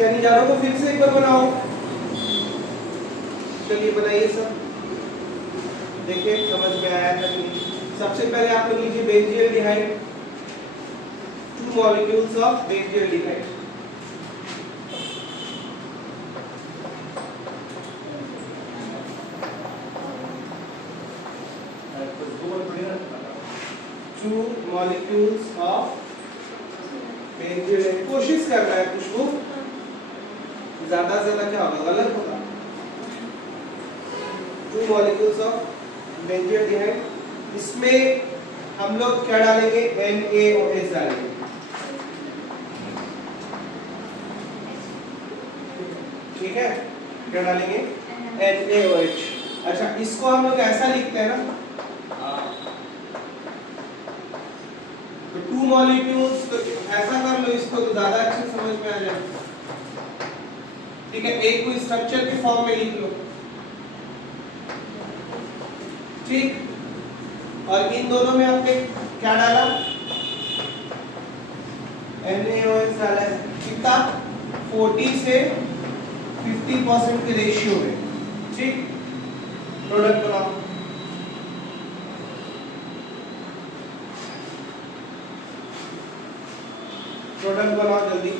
खनिजारों को फिर से एक बार बनाओ। चलिए बनाइए सब, देखिए समझ में आया था कि नहीं। सबसे पहले आप लोग लीजिए benzaldehyde, 2 molecules of benzaldehyde. Two molecules of benzaldehyde. कोशिश कर रहा है खुशबू, ज्यादा से ज्यादा क्या होगा, गलत होगा। 2 मॉलिक्यूल्स ऑफ बेंजील्डिहाइड, इसमें हम लोग क्या डालेंगे, NaOH डालेंगे। ठीक है, क्या डालेंगे, NaOH। अच्छा, इसको हम लोग ऐसा लिखते हैं ना, तो 2 मॉलिक्यूल्स, तो ऐसा कर लो इसको तो ज्यादा अच्छे समझ में आ जाए। ठीक है, एक को स्ट्रक्चर के फॉर्म में लिख लो। ठीक, और इन दोनों में आपने क्या डाला, NaOH डाला है। कितना, 40 से 50% के रेशियो में। ठीक, प्रोडक्ट बनाओ। प्रोडक्ट बनाओ जल्दी।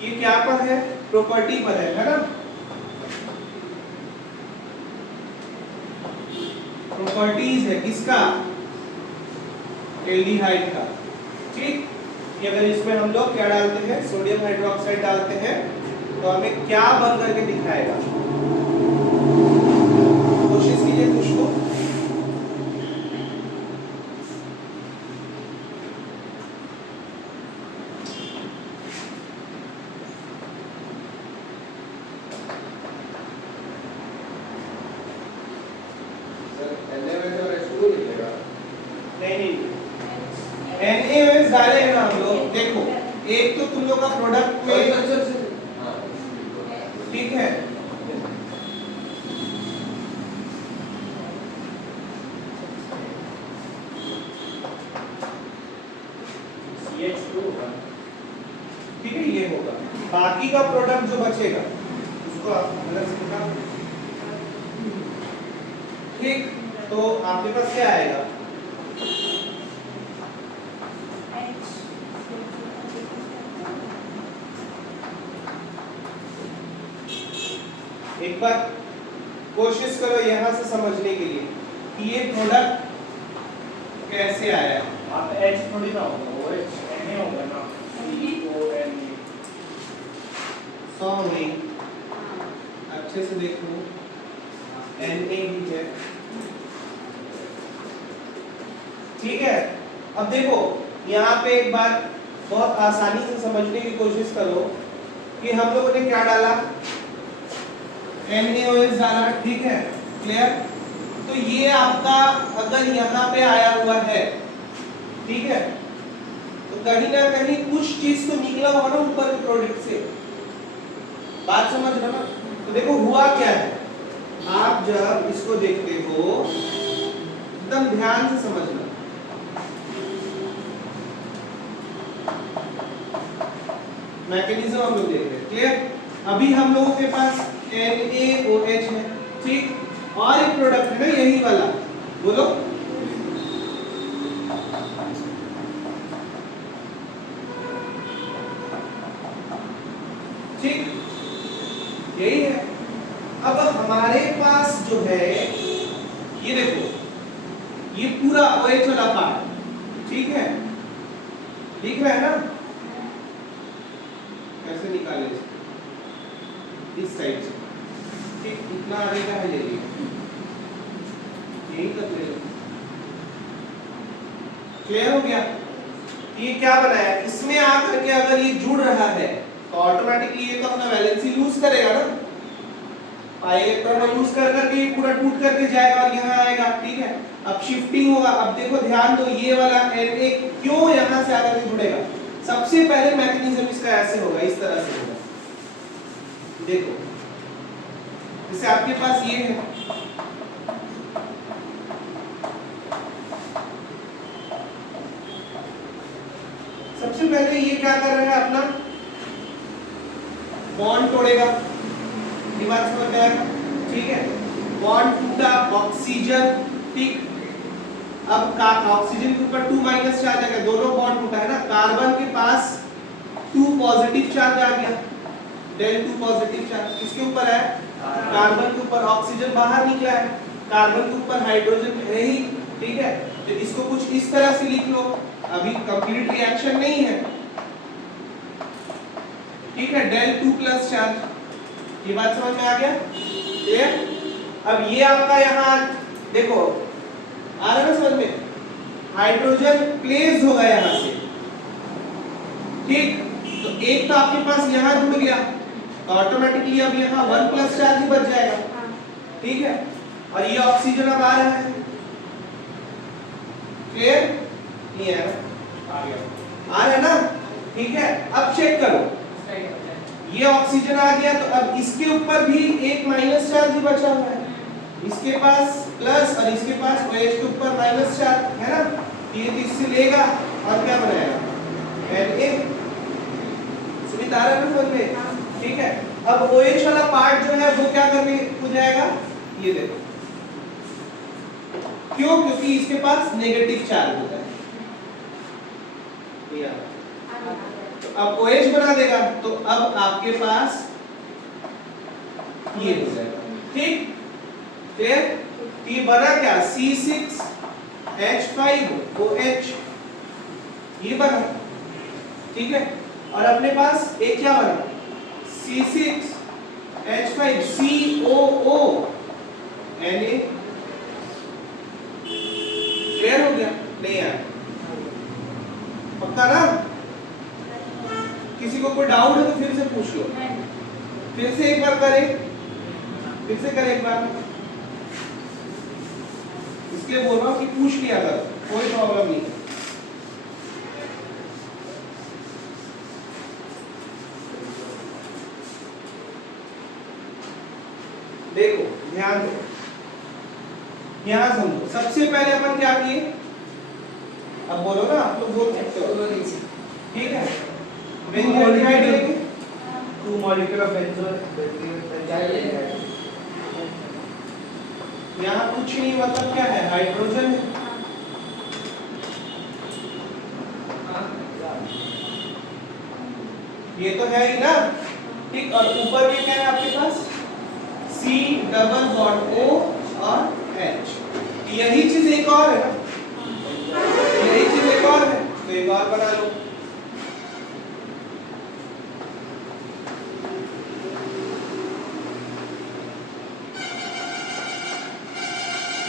ये क्या पर है, प्रॉपर्टी पर है ना। प्रॉपर्टीज है किसका, एल्डिहाइड का। ठीक, कि अगर इसमें हम लोग क्या डालते हैं, सोडियम हाइड्रोक्साइड डालते हैं, तो हमें क्या बन करके दिखाएगा। कोशिश कीजिए कुछ को। NaOH डाले हैं ना हम लोग। देखो, एक तो तुम लोग का प्रोडक्ट में, ठीक है, ठीक है, ये होगा। बाकी का प्रोडक्ट जो बचेगा उसको आप अलग से निकाल। ठीक, तो आपके पास क्या आएगा, एक बार कोशिश करो यहाँ से समझने के लिए कि ये प्रोडक्ट कैसे आया। आप H थोड़ी ना होगा, OH Na होगा ना, CONA। सॉरी, अच्छे से देखो, Na ही है। ठीक है, अब देखो यहाँ पे एक बात बहुत आसानी से समझने की कोशिश करो कि हम लोगों ने क्या डाला, NaOH डाला। ठीक है, क्लियर। तो ये आपका अगर यहाँ पे आया हुआ है, ठीक है, तो कहीं ना कहीं कुछ चीज तो निकला होगा ना ऊपर के प्रोडक्ट से। बात समझ रहे ना। तो देखो हुआ क्या है, आप जब इसको देखते हो एकदम ध्यान से समझना। मैकेनिज्म हम लोग देख रहे हैं, क्लियर। अभी हम लोगों के पास NaOH है, ठीक, और एक प्रोडक्ट है ना यही वाला, बोलो। ठीक, यही है। अब हमारे पास जो है, ये देखो, ये पूरा OH वाला पार्ट, ठीक है, दिख रहा है ना। कैसे निकाले इसको, इस साइड से। ठीक, इतना आगे का है, ले लिया, यही तक ले लो। क्लियर हो गया। ये क्या बनाया, इसमें आकर के अगर ये जुड़ रहा है तो ऑटोमेटिकली ये तो अपना वैलेंसी लूज करेगा ना, पाई इलेक्ट्रॉन लूज कर करके ये पूरा टूट करके जाएगा और यहाँ आएगा। ठीक है, अब शिफ्टिंग होगा। अब देखो ध्यान दो, ये वाला Na क्यों यहाँ से आकर के जुड़ेगा। सबसे पहले मैकेनिज्म इसका ऐसे होगा, इस तरह से होगा। देखो, जैसे आपके पास ये है, सबसे पहले ये क्या कर रहा है, अपना बॉन्ड तोड़ेगा, ये बात समझ में आएगा, ठीक है। बॉन्ड टूटा, ऑक्सीजन, ठीक। अब का ऑक्सीजन के ऊपर 2 माइनस चार्ज आ गया, दोनों बॉन्ड टूटा है ना। कार्बन के पास 2 पॉजिटिव चार्ज आ गया, del 2 पॉजिटिव चार्ज किसके ऊपर है, कार्बन के ऊपर। ऑक्सीजन बाहर निकला है, कार्बन के ऊपर हाइड्रोजन है ही, ठीक है। तो इसको कुछ इस तरह से लिख लो, अभी कंप्लीट रिएक्शन नहीं है, ठीक है। del 2 प्लस चार्ज, ये बात समझ में आ गया, क्लियर। अब ये आपका यहाँ देखो आ रहा है समझ में, हाइड्रोजन प्लेस होगा यहाँ से, ठीक। तो एक तो आपके पास यहाँ जुड़ गया, तो ऑटोमेटिकली अब यहाँ 1 प्लस चार्ज ही बच जाएगा, ठीक है। और ये ऑक्सीजन अब आ रहा है, क्लियर, नहीं है ना, आ रहा है ना, ठीक है। अब चेक करो, ये ऑक्सीजन आ गया, तो अब इसके ऊपर भी एक माइनस चार्ज ही बचा हुआ है, इसके पास प्लस और इसके पास OH के ऊपर माइनस चार्ज है ना। ये तो इससे लेगा और क्या बनाएगा, Na, सुनित आ रहा है ना समझ में, ठीक है। अब OH वाला पार्ट जो है वो क्या करने हो जाएगा, ये देखो, क्यों, क्योंकि इसके पास नेगेटिव चार्ज होता है, तो अब OH बना देगा, तो अब आपके पास ये हो जाएगा, ठीक, क्लियर। ये बना क्या, C6H5OH, ये बना, ठीक है। और अपने पास एक क्या बना, C6H5COO Na, क्लियर हो गया, नहीं यार, पक्का ना। किसी को कोई डाउट है तो फिर से पूछ लो, फिर से एक बार करें, फिर से करें एक बार, इसलिए बोल रहा हूं कि पूछ लिया करो, कोई प्रॉब्लम नहीं है। देखो ध्यान दो, यहां समझो, सबसे पहले अपन क्या किए, अब बोलो ना, आप लोग बोल सकते हो, ठीक है। बेंजीन 2 मॉलिक्यूल ऑफ बेंजोल, यहाँ कुछ नहीं, मतलब क्या है, हाइड्रोजन है, ये तो है ही ना, ठीक। और ऊपर में क्या है आपके पास, C डबल बॉन्ड O और H, यही चीज एक और है ना, यही चीज एक और है, तो एक और बना लो।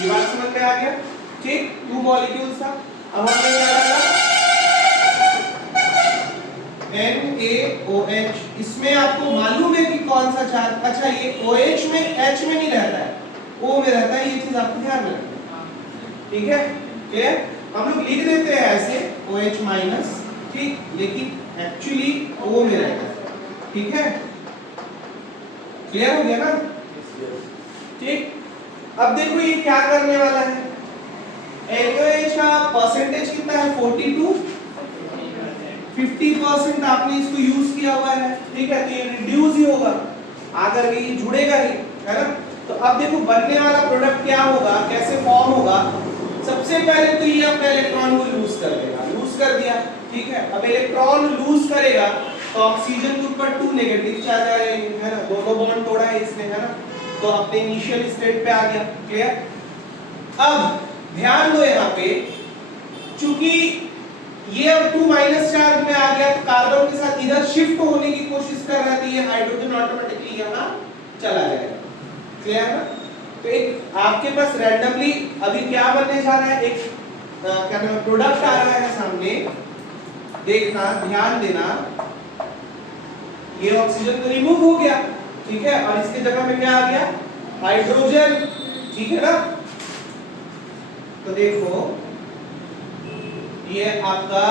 ये बात समझ में आ गया, ठीक। 2 मॉलिक्यूल्स था, अब हमने क्या डाला, NaOH। इसमें आपको मालूम है कि कौन सा चार्ज, अच्छा ये OH में H में नहीं रहता है, O में रहता है, ये चीज आपको ध्यान में रखना, ठीक है, क्लियर। हम लोग लिख देते हैं ऐसे OH माइनस, ठीक, लेकिन एक्चुअली O में रहता है, ठीक है, क्लियर हो गया ना, ठीक। अब देखो ये क्या करने वाला है, NaOH का परसेंटेज कितना है, 42, 50% आपने इसको यूज किया हुआ है, ठीक है, तो ये रिड्यूस ही होगा, आकर के ये जुड़ेगा ही, है ना। तो अब देखो बनने वाला प्रोडक्ट क्या होगा, कैसे फॉर्म होगा। सबसे पहले तो ये अपना इलेक्ट्रॉन को लूज कर देगा, लूज कर दिया, ठीक है। अब इलेक्ट्रॉन लूज करेगा तो ऑक्सीजन के ऊपर 2 नेगेटिव चार्ज आ जाएंगे, है ना, दोनों बॉन्ड तोड़ा है इसने, है ना, तो अपने इनिशियल स्टेट पे आ गया, क्लियर। अब ध्यान दो यहाँ पे, चूंकि ये अब 2 माइनस चार्ज में आ गया, कार्बन के साथ इधर शिफ्ट होने की कोशिश कर रहा है, ये हाइड्रोजन ऑटोमेटिकली यहाँ चला जाएगा, क्लियर ना। तो एक आपके पास रैंडमली अभी क्या बनने जा रहा है, एक क्या नाम है, प्रोडक्ट आ रहा है सामने, देखना, ध्यान देना, ये ऑक्सीजन तो रिमूव हो गया, ठीक है, और इसके जगह में क्या आ गया, हाइड्रोजन, ठीक है ना। तो देखो ये आपका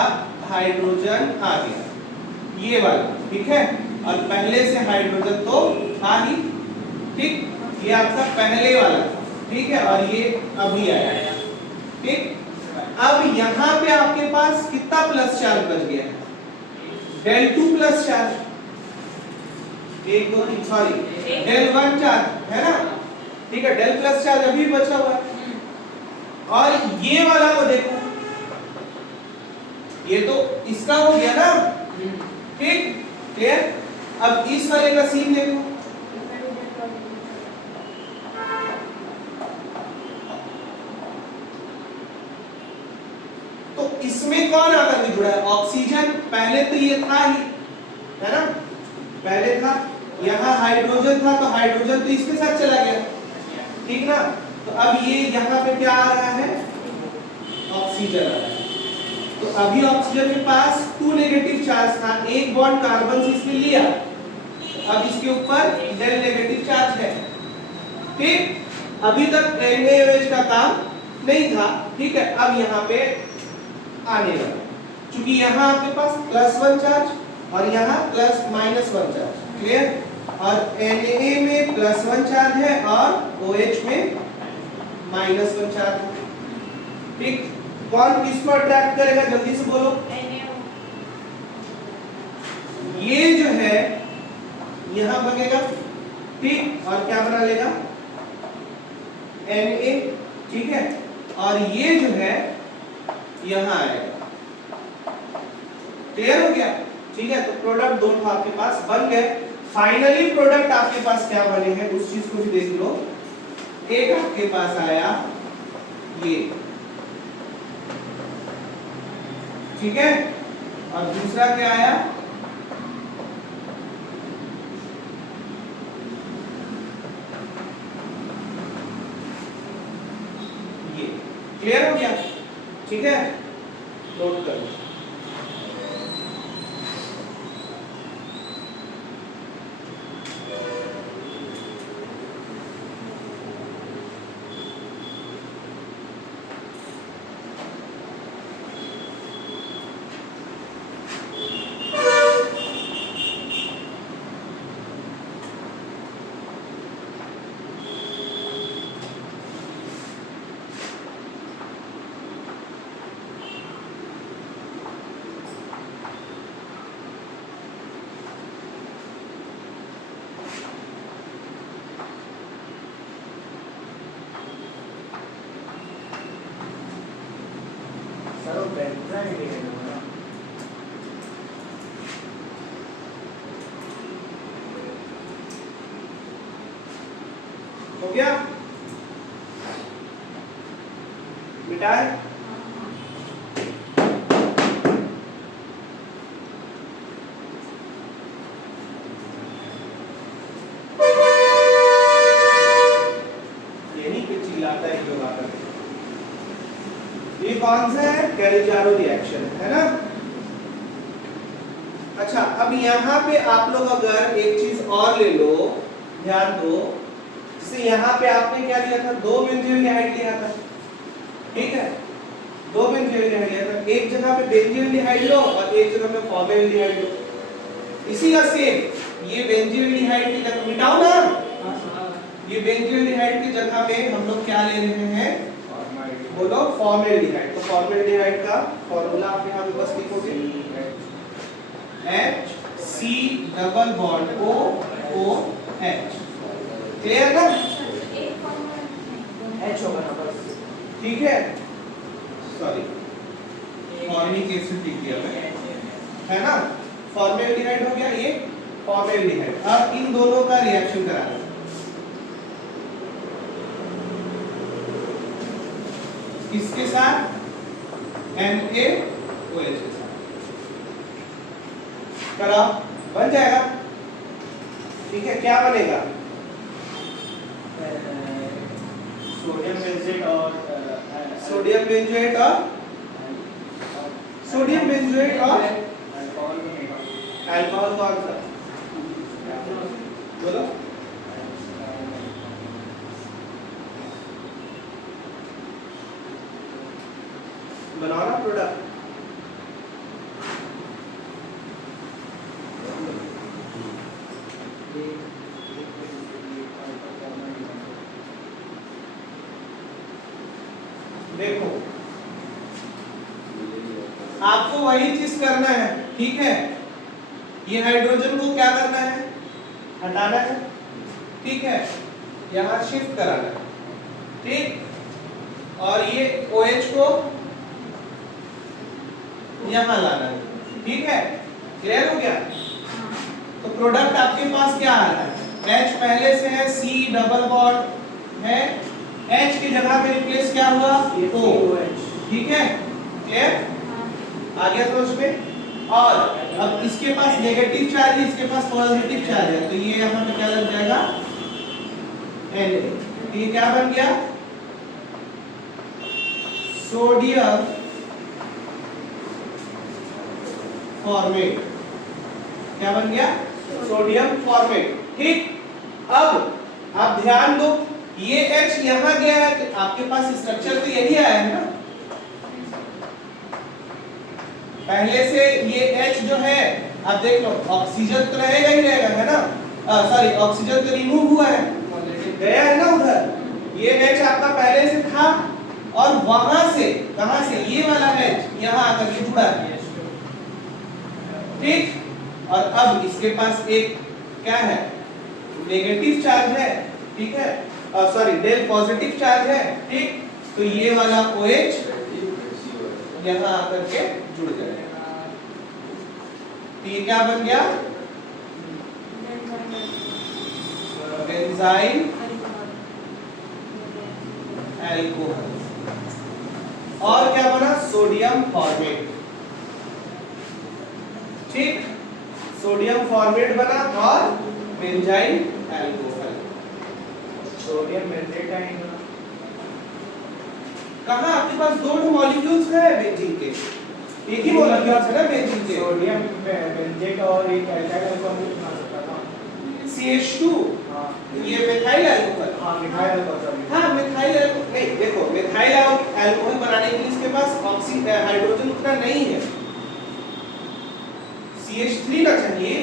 हाइड्रोजन आ गया, ये वाला, ठीक है, और पहले से हाइड्रोजन तो था ही, ठीक, ये आपका पहले वाला था, ठीक है, और ये अभी आया, ठीक। अब यहाँ पे आपके पास कितना प्लस चार्ज बच गया है, del 2 प्लस चार्ज, एक दो नहीं सॉरी del 1 चार्ज है ना, ठीक है, del प्लस चार्ज अभी बचा हुआ है। और ये वाला को देखो, ये तो इसका हो गया ना, ठीक क्लियर। अब इस वाले का सीन देखो, तो इसमें कौन आकर के जुड़ा है, ऑक्सीजन। पहले तो ये था ही, है ना, पहले था, यहाँ हाइड्रोजन था, तो हाइड्रोजन तो इसके साथ चला गया, ठीक ना। तो अब ये यहाँ पे क्या आ रहा है, ऑक्सीजन आ रहा है। तो अभी ऑक्सीजन के पास 2 नेगेटिव चार्ज था, एक बॉन्ड कार्बन से इसने लिया, अब इसके ऊपर del नेगेटिव चार्ज है, ठीक। अभी तक NaOH का काम नहीं था, ठीक है। अब यहाँ पे आने लगा, क्योंकि यहाँ आपके पास +1 चार्ज और यहाँ +-1 चार्ज, क्लियर। और Na में +1 चार्ज है और OH में -1 चार्ज है, ठीक। कौन किसको अट्रैक्ट करेगा, जल्दी से बोलो। ये जो है यहां बनेगा, ठीक, और क्या बना लेगा, Na, ठीक है। और ये जो है यहां आएगा, क्लियर हो गया, ठीक है। तो प्रोडक्ट दोनों आपके पास बन गए। फाइनली प्रोडक्ट आपके पास क्या बने हैं उस चीज को भी देख लो। एक आपके पास आया ये, ठीक है, और दूसरा क्या आया, ये, क्लियर हो गया, ठीक है, नोट कर लो। सर वो बेंजाइन नहीं है ना, हो गया, मिटाए। ये नहीं कि चिल्लाता है जो बात है। ये कौन सा है, कैलिजारो रिएक्शन, है ना। अच्छा, अब यहाँ पे आप लोग अगर एक चीज और ले लो, ध्यान दो, जैसे यहाँ पे आपने क्या लिया था, 2 बेंजील्डिहाइड लिया था, ठीक है, 2 बेंजील्डिहाइड लिया था। एक जगह पे बेंजील्डिहाइड लो और एक जगह पे फॉर्मेल्डिहाइड लो, इसी का सेम। ये बेंजील्डिहाइड की जगह मिटाओ ना, ये बेंजील्डिहाइड की जगह पे हम लोग क्या ले रहे हैं, बोलो, फॉर्मेल्डिहाइड। तो फॉर्मेल्डिहाइड का फॉर्मूला आप यहाँ पे बस लिखोगे, HC double bond OOH, clear ना, H होगा ना बस, ठीक है, सॉरी फॉर्मिक एसिड लिख दिया मैं, है ना। फॉर्मेल्डिहाइड हो गया, ये फॉर्मेल्डिहाइड। अब इन दोनों का रिएक्शन कराना, किसके साथ, NaOH के साथ करा, बन जाएगा, ठीक है। क्या बनेगा, सोडियम बेंजेट और सोडियम बेंजोएट और सोडियम बेंजोएट और अल्कोहल बनेगा। अल्कोहल कौन सा, बोलो, बनाओ ना प्रोडक्ट। देखो आपको वही चीज करना है, ठीक है। ये हाइड्रोजन को क्या करना है, हटाना है, ठीक है, यहाँ शिफ्ट कराना है, ठीक, और ये OH को यहाँ लाना है, ठीक है, क्लियर हो गया। तो प्रोडक्ट आपके पास क्या आ रहा है, H पहले से है, C डबल बॉन्ड है, H की जगह पे रिप्लेस क्या हुआ, O, ठीक है, क्लियर, आ गया समझ में। और अब इसके पास नेगेटिव चार्ज है, इसके पास पॉजिटिव चार्ज है, तो ये यहाँ पे क्या लग जाएगा, Na, ये क्या बन गया, सोडियम फॉर्मेट, क्या बन गया, सोडियम फॉर्मेट, ठीक। अब आप ध्यान दो, ये H यहाँ गया है, तो आपके पास स्ट्रक्चर तो यही आया है ना, पहले से ये H जो है, आप देख लो, ऑक्सीजन तो रहेगा ही रहेगा, है ना, सॉरी, ऑक्सीजन तो रिमूव हुआ है, गया है ना उधर, ये H आपका पहले से था, और वहां से, कहां से, ये वाला H यहाँ आकर के जुड़ा है, ठीक। और अब इसके पास एक क्या है, नेगेटिव चार्ज है, ठीक है, सॉरी, डेल पॉजिटिव चार्ज है, ठीक, तो ये वाला OH यहाँ आकर के जुड़ जाएगा, तो ये क्या बन गया, बेंजाइल अल्कोहल, और क्या बना, सोडियम फॉर्मेट, ठीक, सोडियम फॉर्मेट बना और बेंजाइल अल्कोहल, सोडियम बेंजेट आएगा, कहां आपके पास दो मॉलिक्यूल्स है बेंजीन के, एक ही मॉलिक्यूल्स है ना बेंजीन के, सोडियम बेंजेट और एक एल्काइल अल्कोहल बना सकता था, CH2, हां ये मिथाइल अल्कोहल, हां मिथाइल अल्कोहल, हाँ मिथाइल अल्कोहल, नहीं देखो, मिथाइल अल्कोहल बनाने के लिए इसके पास हाइड्रोजन उतना नहीं है, CH3 ना चाहिए,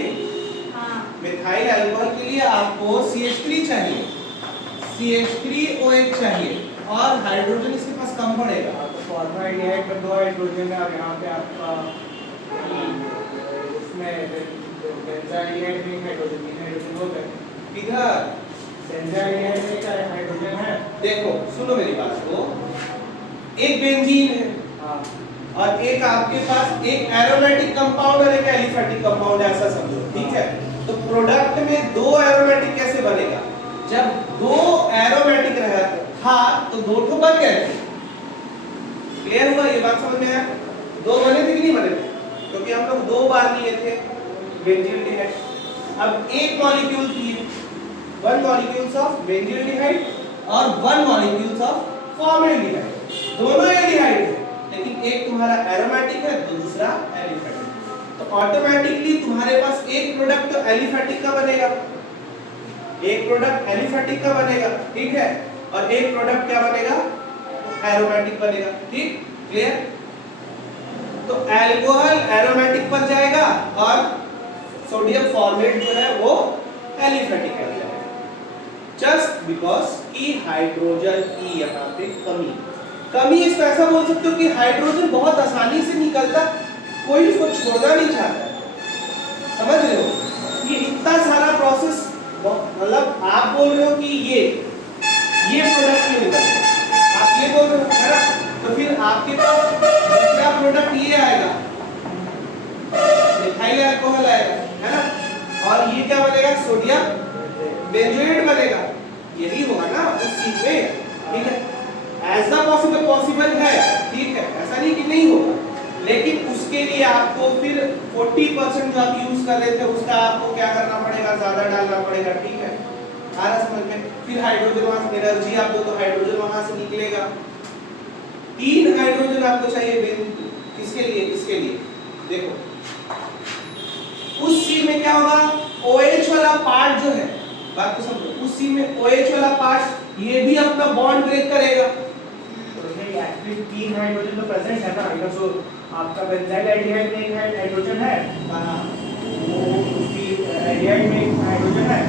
मिथाइल अल्कोहल के लिए आपको CH3 चाहिए, CH3OH चाहिए, और हाइड्रोजन इसके पास कम पड़ेगा, तो फॉर्मल्डिहाइड में 2 हाइड्रोजन है, और यहाँ पे आपका इसमें बेंजाइलडिहाइड में हाइड्रोजन, 3 हाइड्रोजन हो गए, इधर बेंजाइलडिहाइड में क्या हाइड्रोजन है, देखो सुनो मेरी बात को, एक बेंजीन है, हां, और एक आपके पास एक एरोमेटिक कंपाउंड और एक एलिफेटिक कंपाउंड है, ऐसा समझो, ठीक है। तो प्रोडक्ट में दो एरोमेटिक कैसे बनेगा, जब दो एरोमेटिक रहता था तो दो तो बन गए, क्लियर हुआ, ये बात समझ में आया, दो बने थे कि नहीं बने थे, क्योंकि हम लोग दो बार लिए थे बेंजील्डिहाइड, अब एक मॉलिक्यूल थी, 1 मॉलिक्यूल्स ऑफ बेंजील्डिहाइड और 1 मॉलिक्यूल्स ऑफ फॉर्मल्डिहाइड, दोनों एल्डिहाइड है, लेकिन एक तुम्हारा एरोमेटिक है तो दूसरा एलिफेटिक, तो ऑटोमेटिकली तुम्हारे पास एक प्रोडक्ट तो एलिफेटिक का बनेगा, एक प्रोडक्ट एलिफेटिक का बनेगा, ठीक है, और एक प्रोडक्ट क्या बनेगा, एरोमेटिक बनेगा, ठीक, क्लियर। तो अल्कोहल एरोमेटिक पर जाएगा और सोडियम फॉर्मेट जो है वो एलिफेटिक पर जाएगा, जस्ट बिकॉज कि हाइड्रोजन की यहाँ पे कमी, इसको ऐसा बोल सकते हो कि हाइड्रोजन बहुत आसानी से निकलता, कोई इसको छोड़ना नहीं चाहता, समझ रहे हो, ये इतना सारा प्रोसेस, मतलब आप बोल रहे हो कि ये प्रोडक्ट क्यों निकलता है, आप ये बोल रहे हो, है ना, तो फिर आपके पास दूसरा प्रोडक्ट ये आएगा, मिथाइल अल्कोहल आएगा, है ना, और ये क्या बनेगा, सोडियम बेंजोएट बनेगा, यही होगा ना उस चीज में, ठीक है, एज द पॉसिबल है, ठीक है, ऐसा नहीं कि नहीं होगा, लेकिन उसके लिए आपको फिर 40% जो आप यूज कर रहे थे उसका आपको क्या करना पड़ेगा, ज्यादा डालना पड़ेगा, ठीक है, आ रहा समझ में, फिर हाइड्रोजन वहां से एनर्जी आप दो तो हाइड्रोजन वहां से निकलेगा, 3 हाइड्रोजन आपको चाहिए, किसके लिए, इसके लिए, देखो उस चीज में क्या होगा, OH वाला पार्ट जो है, बात को समझो, उस चीज में OH वाला पार्ट ये भी अपना बॉन्ड ब्रेक करेगा, एक्चुअली 3 हाइड्रोजन तो प्रेजेंट है ना, इधर सो आपका बेंजाइल एल्डिहाइड में एक हाइड्रोजन है, हां, वो उसी एल्डिहाइड में एक हाइड्रोजन है,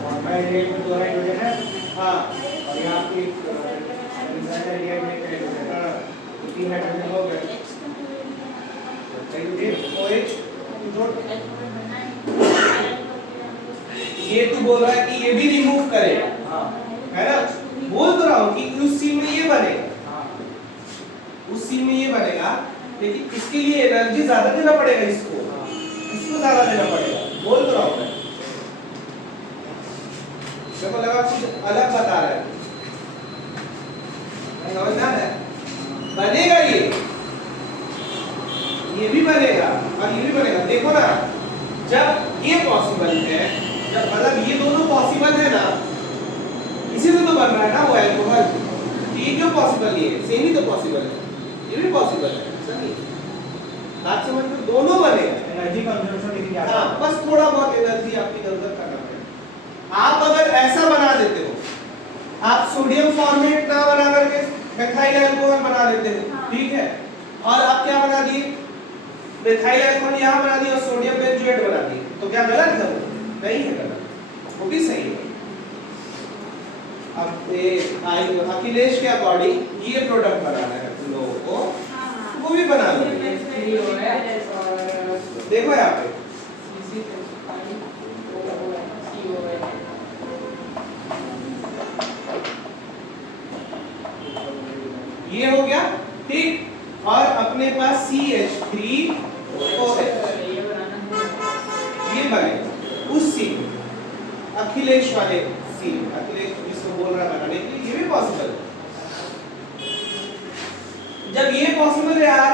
फॉर्मल्डिहाइड में 2 हाइड्रोजन है, हां, और यहाँ पे बेंजाइल एल्डिहाइड में एक हाइड्रोजन है, तो 3 हाइड्रोजन हो गए। OH ये तो बोल रहा है कि ये भी रिमूव करेगा, हाँ है ना? बोल तो रहा हूँ कि उस सीन में ये बनेगा, हाँ उस सीन में ये बनेगा, लेकिन इसके लिए एनर्जी ज्यादा देना पड़ेगा, इसको ज्यादा देना पड़ेगा। बोल तो रहा हूँ मैं, मेरे को लगा कुछ अलग बता रहा है, समझ में आ रहा है? बनेगा ये भी बनेगा और ये भी बनेगा। देखो ना, जब ये पॉसिबल है, जब मतलब ये दोनों पॉसिबल है ना, इसी से तो बन रहा है ना वो अल्कोहल। ये क्यों पॉसिबल, ये सेम ही तो पॉसिबल है, ये भी पॉसिबल है, ऐसा नहीं। बात समझ में, दोनों बनेगा। एनर्जी कंजम्पशन लेकिन ज्यादा हाँ, बस थोड़ा बहुत एनर्जी आपकी इधर करना पड़ेगा। आप अगर ऐसा बना देते हो, आप सोडियम फॉर्मेट ना बना करके मेथाइल अल्कोहल बना देते हो, ठीक है, और आप क्या बना दिए, मेथाइल अल्कोहल यहाँ बना दिया और सोडियम बेंजोएट बना दिए, तो क्या गलत है? वो नहीं है गलत, वो भी सही है। अब अखिलेश के अकॉर्डिंग ये प्रोडक्ट बनाना है तुम लोगों को, वो भी बना लो। देखो यहाँ पे ये हो गया, ठीक, और अपने पास CH3OH ये बनेगा उस सी अखिलेश वाले सी, अखिलेश जिसको बोल रहा है बनाने के लिए, ये भी पॉसिबल है। जब ये पॉसिबल है यार,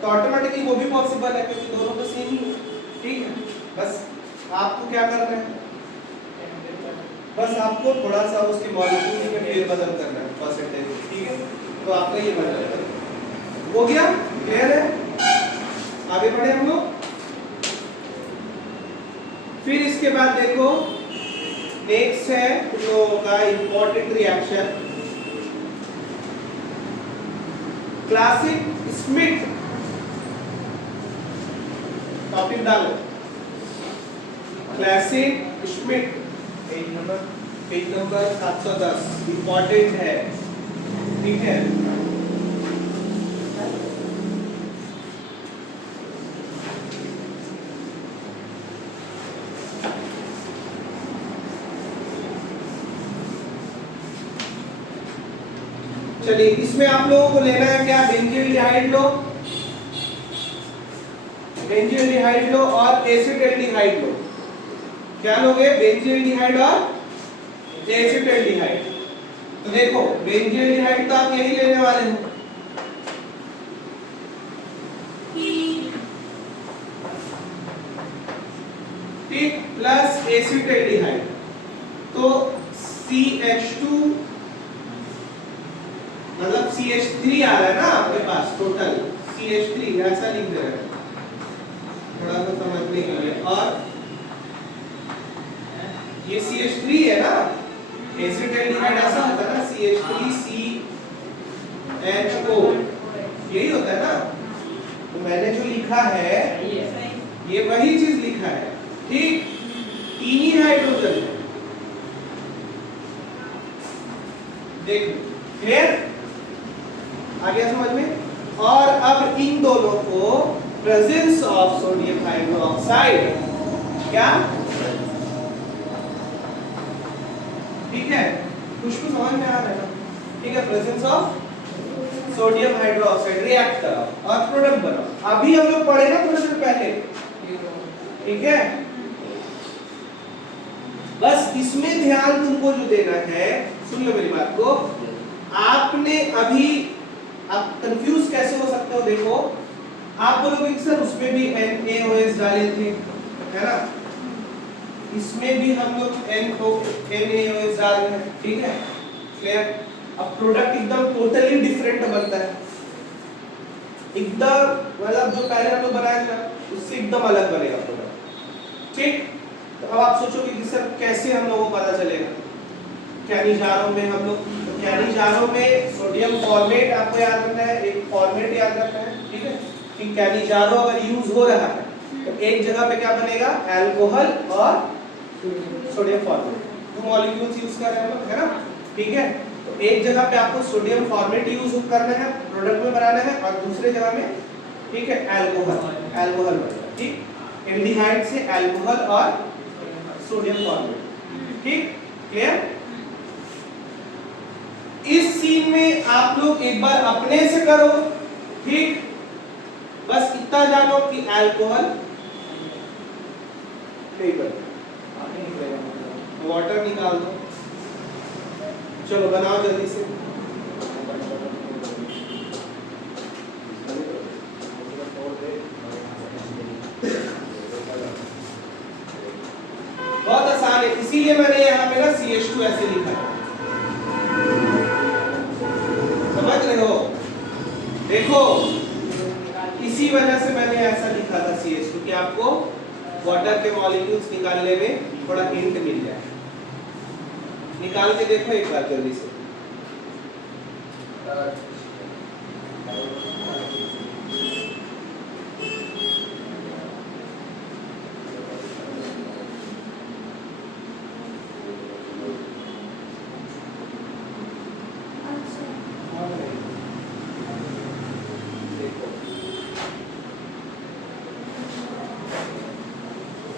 तो ऑटोमेटिकली वो भी पॉसिबल है, क्योंकि दोनों तो सेम ही है, ठीक है। बस आपको क्या करना है, बस आपको थोड़ा सा उसके मॉलिक्यूल में फेरबदल करना है, परसेंटेज, ठीक है, तो आपका ये बन जाएगा। हो गया, क्लियर है? आगे बढ़े हम लोग। फिर इसके बाद देखो, नेक्स्ट है तुम लोगों का important reaction, Claisen Schmidt. Topic डालो, Claisen Schmidt, page number 710, important है, ठीक है। चलिए, इसमें आप लोगों को लेना है क्या, बेंजील्डिहाइड लो, बेंजील्डिहाइड लो और एसिटाल्डिहाइड लो। क्या लोगे, बेंजील्डिहाइड और एसिटाल्डिहाइड। तो देखो, बेंजील्डिहाइड तो आप यही लेने वाले हो, ठीक, प्लस एसिटाल्डिहाइड, तो CH2 मतलब CH3 आ रहा है ना आपके पास, टोटल CH3 ऐसा लिख दे रहे हैं थोड़ा सा समझने के लिए। और ये CH3 है ना, एसिटाल्डिहाइड ऐसा होता है ना, CH3CHO, यही होता है ना। तो मैंने जो लिखा है ये वही चीज लिखा है, ठीक, तीन ही हाइड्रोजन है, देख, क्लियर, आ गया समझ में। और अब इन दोनों को प्रेजेंस ऑफ सोडियम हाइड्रोक्साइड, क्या, ठीक है, कुछ तो समझ में आ रहा है ना, ठीक है, presence of sodium hydroxide react कराओ और प्रोडक्ट बनाओ। अभी हम लोग पढ़े ना थोड़ी देर पहले, ठीक है। बस इसमें ध्यान तुमको जो देना है, सुन लो मेरी बात को, आपने अभी, आप कंफ्यूज कैसे हो सकते हो, देखो आप बोलोगे कि सर उसमें भी NaOH डाले थे, है ना, इसमें भी हम लोग NaOH डाल रहे हैं, ठीक है, क्लियर। अब प्रोडक्ट एकदम टोटली डिफरेंट बनता है, एकदम, मतलब जो पहले हम लोग बनाया था उससे एकदम अलग बनेगा प्रोडक्ट, ठीक। तो अब आप सोचोगे कि सर कैसे हम लोगों को पता चलेगा, कैनिजारों में हम लोग, तो कैनिजारों में सोडियम फॉर्मेट आपको याद रखना है, एक फॉर्मेट याद रखना है, ठीक है, कि कैनिजारो अगर यूज हो रहा है तो एक जगह पे क्या बनेगा, अल्कोहल और सोडियम फॉर्मेट, दो मॉलिक्यूल्स यूज कर रहे हैं हम लोग, है ना। ठीक है, तो एक जगह पे आपको सोडियम फॉर्मेट यूज करना है, प्रोडक्ट में बनाना है, और दूसरे जगह में ठीक है अल्कोहल बनेगा। ठीक, एल्डिहाइड से अल्कोहल और सोडियम फॉर्मेट। ठीक, क्लियर? इस सीन में आप लोग एक बार अपने से करो। ठीक, बस इतना जानो कि अल्कोहल नहीं बनता, वाटर निकाल दो। चलो बनाओ जल्दी से। बहुत आसान है, इसीलिए मैंने यहाँ पे ना CH2 ऐसे लिखा है। समझ रहे हो? देखो, इसी वजह से मैंने ऐसा लिखा था CH2 कि आपको वाटर के मॉलिक्यूल्स निकालने में थोड़ा हिंट मिल जाए। निकाल के देखो एक बार जल्दी से।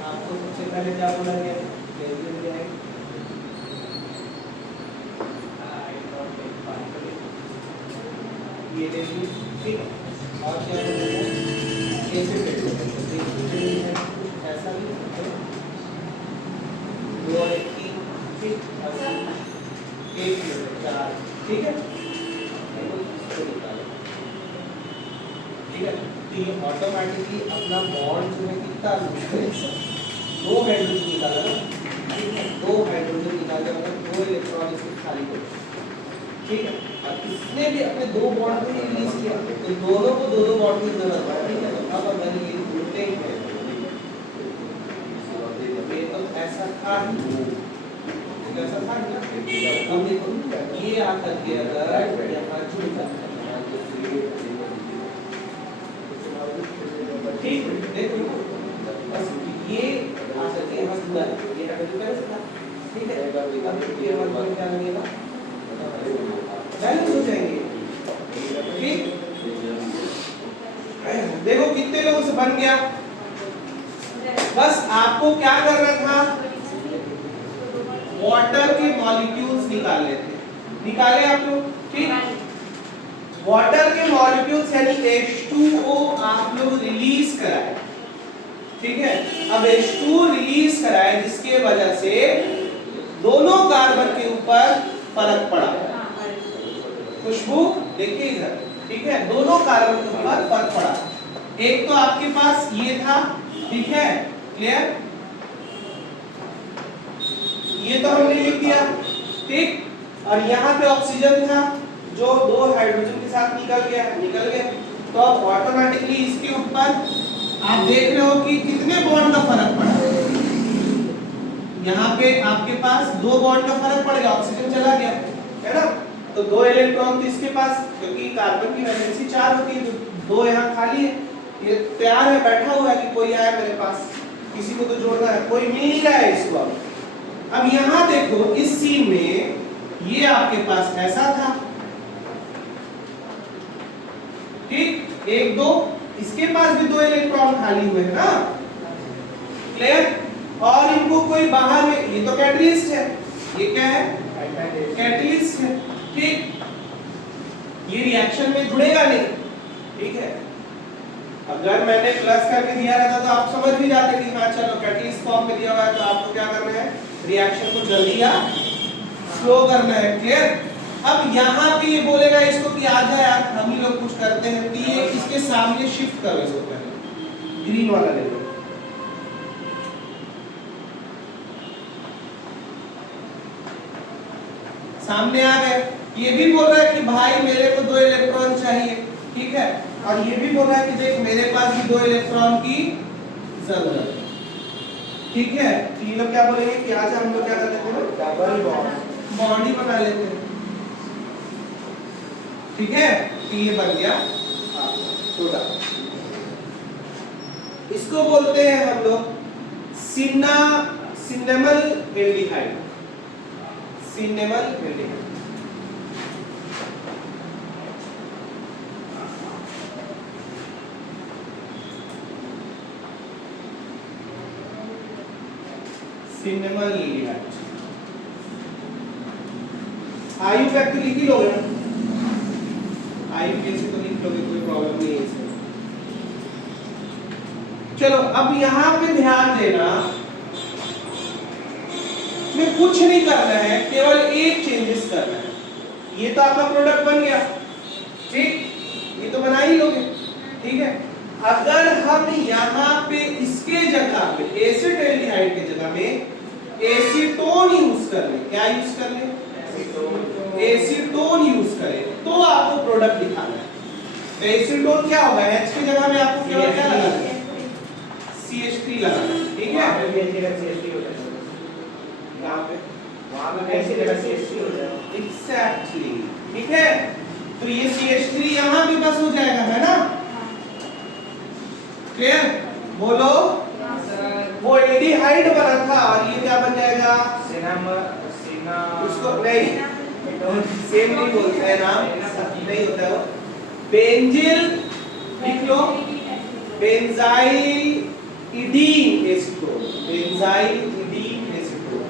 आपको सबसे पहले क्या बोला गया? ये देखिए, ठीक, और क्या बोलेंगे? कैसे देखिए ऐसा भी दो और एक तीन, ठीक, और एक चार, ठीक है, ठीक है। तो ये ऑटोमेटिकली अपना बॉन्ड जो है कितना दो हाइड्रोजन निकाला ना, ठीक है, दो हाइड्रोजन निकाले मतलब दो इलेक्ट्रॉन इसके खाली हो, ठीक है। और इसने भी अपने दो बॉन्ड को रिलीज किया, तो दोनों को दो बॉन्ड की जरूरत है, ठीक है। तो अब अगर ये उल्टेंगे ये तो ऐसा था ही, ऐसा था ही ना। अब देखो ये आकर के अगर यहाँ जुड़ जाता है, ठीक, देखो बस ये आ सके हम ये हाइड्रोजन कर सकता, ठीक है। अब ये मतलब क्या लगेगा, बैलेंस हो जाएंगे, ठीक। देखो कितने लोगों से बन गया। बस आपको क्या करना था, वाटर के मॉलिक्यूल्स निकालने थे, निकाले आप लोग, ठीक। वाटर के मॉलिक्यूल्स यानी H2O आप लोग रिलीज कराए, ठीक है। अब H2 रिलीज कराए जिसके वजह से दोनों कार्बन के ऊपर फर्क पड़ा। खुशबू देखिए इधर, ठीक है, दोनों कार्बन के ऊपर फर्क पड़ा। एक तो आपके पास ये था, ठीक है, क्लियर, ये तो हमने लिख दिया, ठीक। और यहाँ पे ऑक्सीजन था जो दो हाइड्रोजन के साथ निकल गया। तो अब ऑटोमेटिकली इसके ऊपर आप देख रहे हो कि कितने बॉन्ड का फर्क पड़ा। यहाँ पे आपके पास दो बॉन्ड का फर्क पड़ गया, ऑक्सीजन चला गया, है ना। तो दो इलेक्ट्रॉन तो इसके पास, क्योंकि कार्बन की वैलेंसी 4 होती है, तो दो यहाँ खाली है, ये तैयार है, बैठा हुआ है कि कोई आए मेरे पास, किसी को तो जोड़ना है, कोई मिल नहीं रहा है इसको। अब यहाँ देखो इस सीन में ये आपके पास ऐसा था, ठीक, एक दो, इसके पास भी दो इलेक्ट्रॉन खाली हुए हैं ना, क्लियर। और इनको कोई बाहर में, ये तो कैटलिस्ट है, ये क्या है, कैटलिस्ट है, ठीक। ये रिएक्शन में जुड़ेगा नहीं, ठीक है। अगर मैंने प्लस करके दिया रहता तो आप समझ भी जाते कि हाँ चलो कैटलिस्ट फॉर्म में दिया हुआ है, तो आपको क्या करना है, रिएक्शन को जल्दी या स्लो करना है, क्लियर। अब यहाँ पे ये बोलेगा इसको कि आ जाए यार, हम ही लोग कुछ करते हैं, तो ये इसके सामने शिफ्ट करो इसको, पहले ग्रीन वाला ले लो, सामने आ गए। ये भी बोल रहा है कि भाई मेरे को दो इलेक्ट्रॉन चाहिए, ठीक है। और ये भी बोल रहा है कि देख मेरे पास भी दो इलेक्ट्रॉन की जरूरत है, ठीक है। तो ये लोग क्या बोलेंगे कि आज हम लोग क्या कर लेते हैं, डबल बॉन्ड ही बना लेते हैं, ठीक है। तो ये बन गया सोडा। इसको बोलते हैं हम लोग cinnamon aldehyde, cinnamon aldehyde. Cinnamon aldehyde. आयु व्यक्त लिख ही लोगे ना, आयु कैसे तो लिख लोगे, कोई प्रॉब्लम नहीं है इसमें। चलो अब यहां पे ध्यान देना, में कुछ नहीं करना है, केवल एक चेंजेस करना है। ये तो आपका प्रोडक्ट बन गया, ठीक, ये तो बना ही लोगे, ठीक है। अगर हम यहाँ पे इसके जगह पे एसिटाल्डिहाइड के जगह में एसीटोन यूज कर ले, क्या यूज कर ले, एसीटोन यूज करें, तो आपको प्रोडक्ट दिखाना है। तो एसीटोन क्या होगा, H की जगह में आपको केवल क्या लगाना है, CH3 लगाना है, ठीक है। वहाँ पे CH3 हो जाएगा, यहाँ पे वहाँ पे ऐसी जगह CH3 हो जाएगा, एग्जैक्टली, ठीक है। तो ये CH3 यहाँ भी बस हो जाएगा, है ना, क्लियर, बोलो। वो एल्डिहाइड बना था और ये क्या बन जाएगा, उसको नहीं, सेम नहीं बोलते हैं नाम, नहीं होता है वो, बेंजिल लिख लो, benzylidene acetone, benzylidene acetone,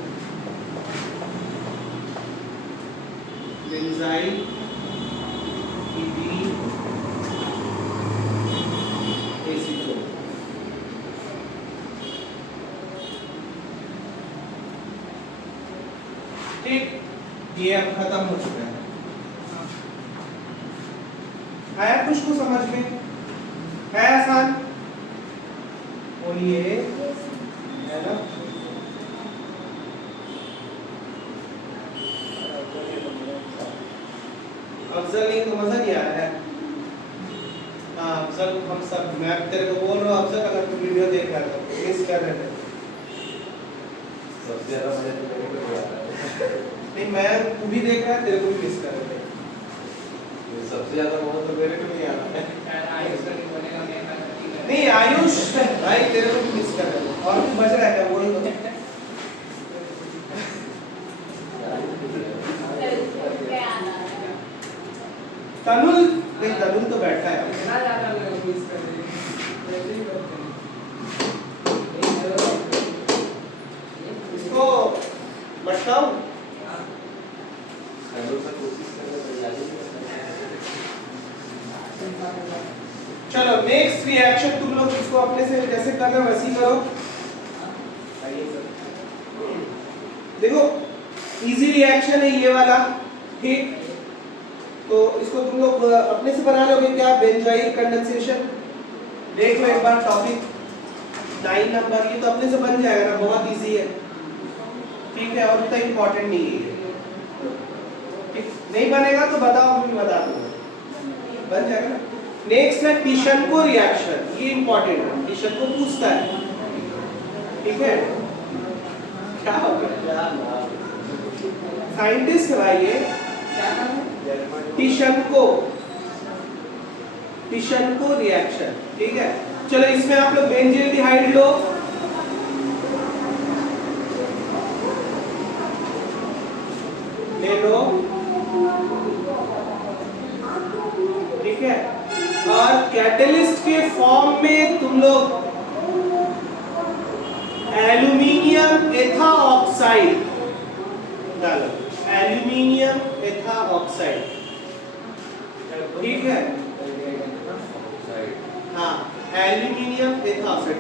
benzylidene acetone. ठीक, ये अब खत्म हो चुका है। आया कुछ को समझ में, है आसान, बोलिए, है ना। अफजल नहीं तो मजा नहीं आ रहा है। हाँ अफजल, हम सब, मैं तेरे को बोल रहा हूँ अफजल, अगर तू वीडियो देख रहा था तो मिस कर रहे थे। सबसे ज्यादा मजा तो मेरे को आ रहा है। नहीं मैं, तू भी देख रहा है, तेरे को भी मिस कर रहे थे। सबसे ज्यादा मजा तो मेरे को नहीं आ रहा है। नहीं आयुष भाई, तेरे को भी मिस कर रहे थे, और तू बच रहा है क्या, बोल दो। तनुल, नहीं तनुल तो बैठा है, इसको बताओ। चलो नेक्स्ट रिएक्शन तुम लोग इसको अपने से जैसे कर रहे हो वैसे ही करो। देखो इजी रिएक्शन है ये वाला, ठीक, तो इसको तुम लोग अपने से बना लोगे क्या, बेंजाइल कंडेंसेशन। देख लो एक बार टॉपिक 9 नंबर, ये तो अपने से बन जाएगा ना, बहुत इजी है, ठीक है, और उतना इम्पोर्टेंट नहीं है, ठीक, नहीं बनेगा तो बताओ, मैं बता दूंगा, बन जाएगा ना। नेक्स्ट है टिशनको रिएक्शन, ये इंपॉर्टेंट है, टिशनको पूछता है, ठीक है, क्या होगा, साइंटिस्ट है भाई ये, टिशनको, टिशनको रिएक्शन, ठीक है। चलो इसमें आप लोग बेंजील्डिहाइड लो, ले लो, ठीक है, और कैटलिस्ट के फॉर्म में तुम लोग एल्यूमिनियम एथा ऑक्साइड डालो, एल्यूमिनियम एथा ऑक्साइड, ठीक है, हाँ एल्यूमिनियम एथा ऑक्साइड,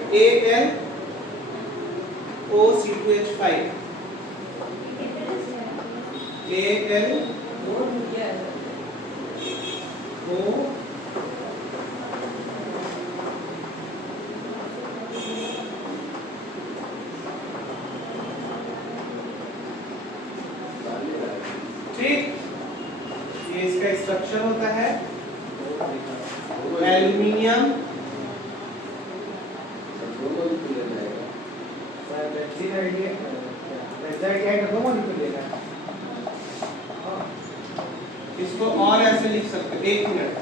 AlOC2H5, AlO ठीक, ये इसका स्ट्रक्चर होता है, एल्यूमिनियम इसको और ऐसे लिख सकते हैं, एक मिनट,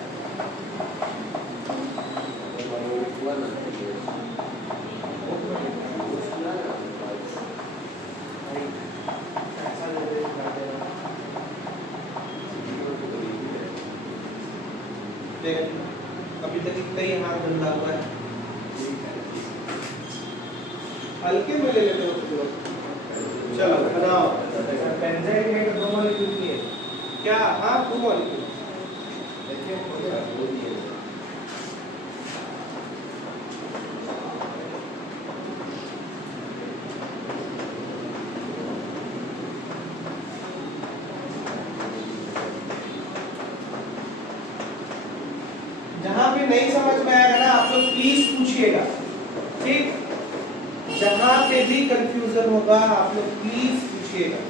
देख अभी तक इतना ही हाथ गंदा हुआ है, हल्के में ले लेते हो तो चलो बनाओ। बेंजाइल है तो 2 मॉलिक्यूल की है क्या? हाँ 2 मॉलिक्यूल। जहां पे नहीं समझ में आएगा ना आप लोग प्लीज पूछिएगा, ठीक? जहां पे भी कंफ्यूजन होगा आप लोग प्लीज पूछिएगा।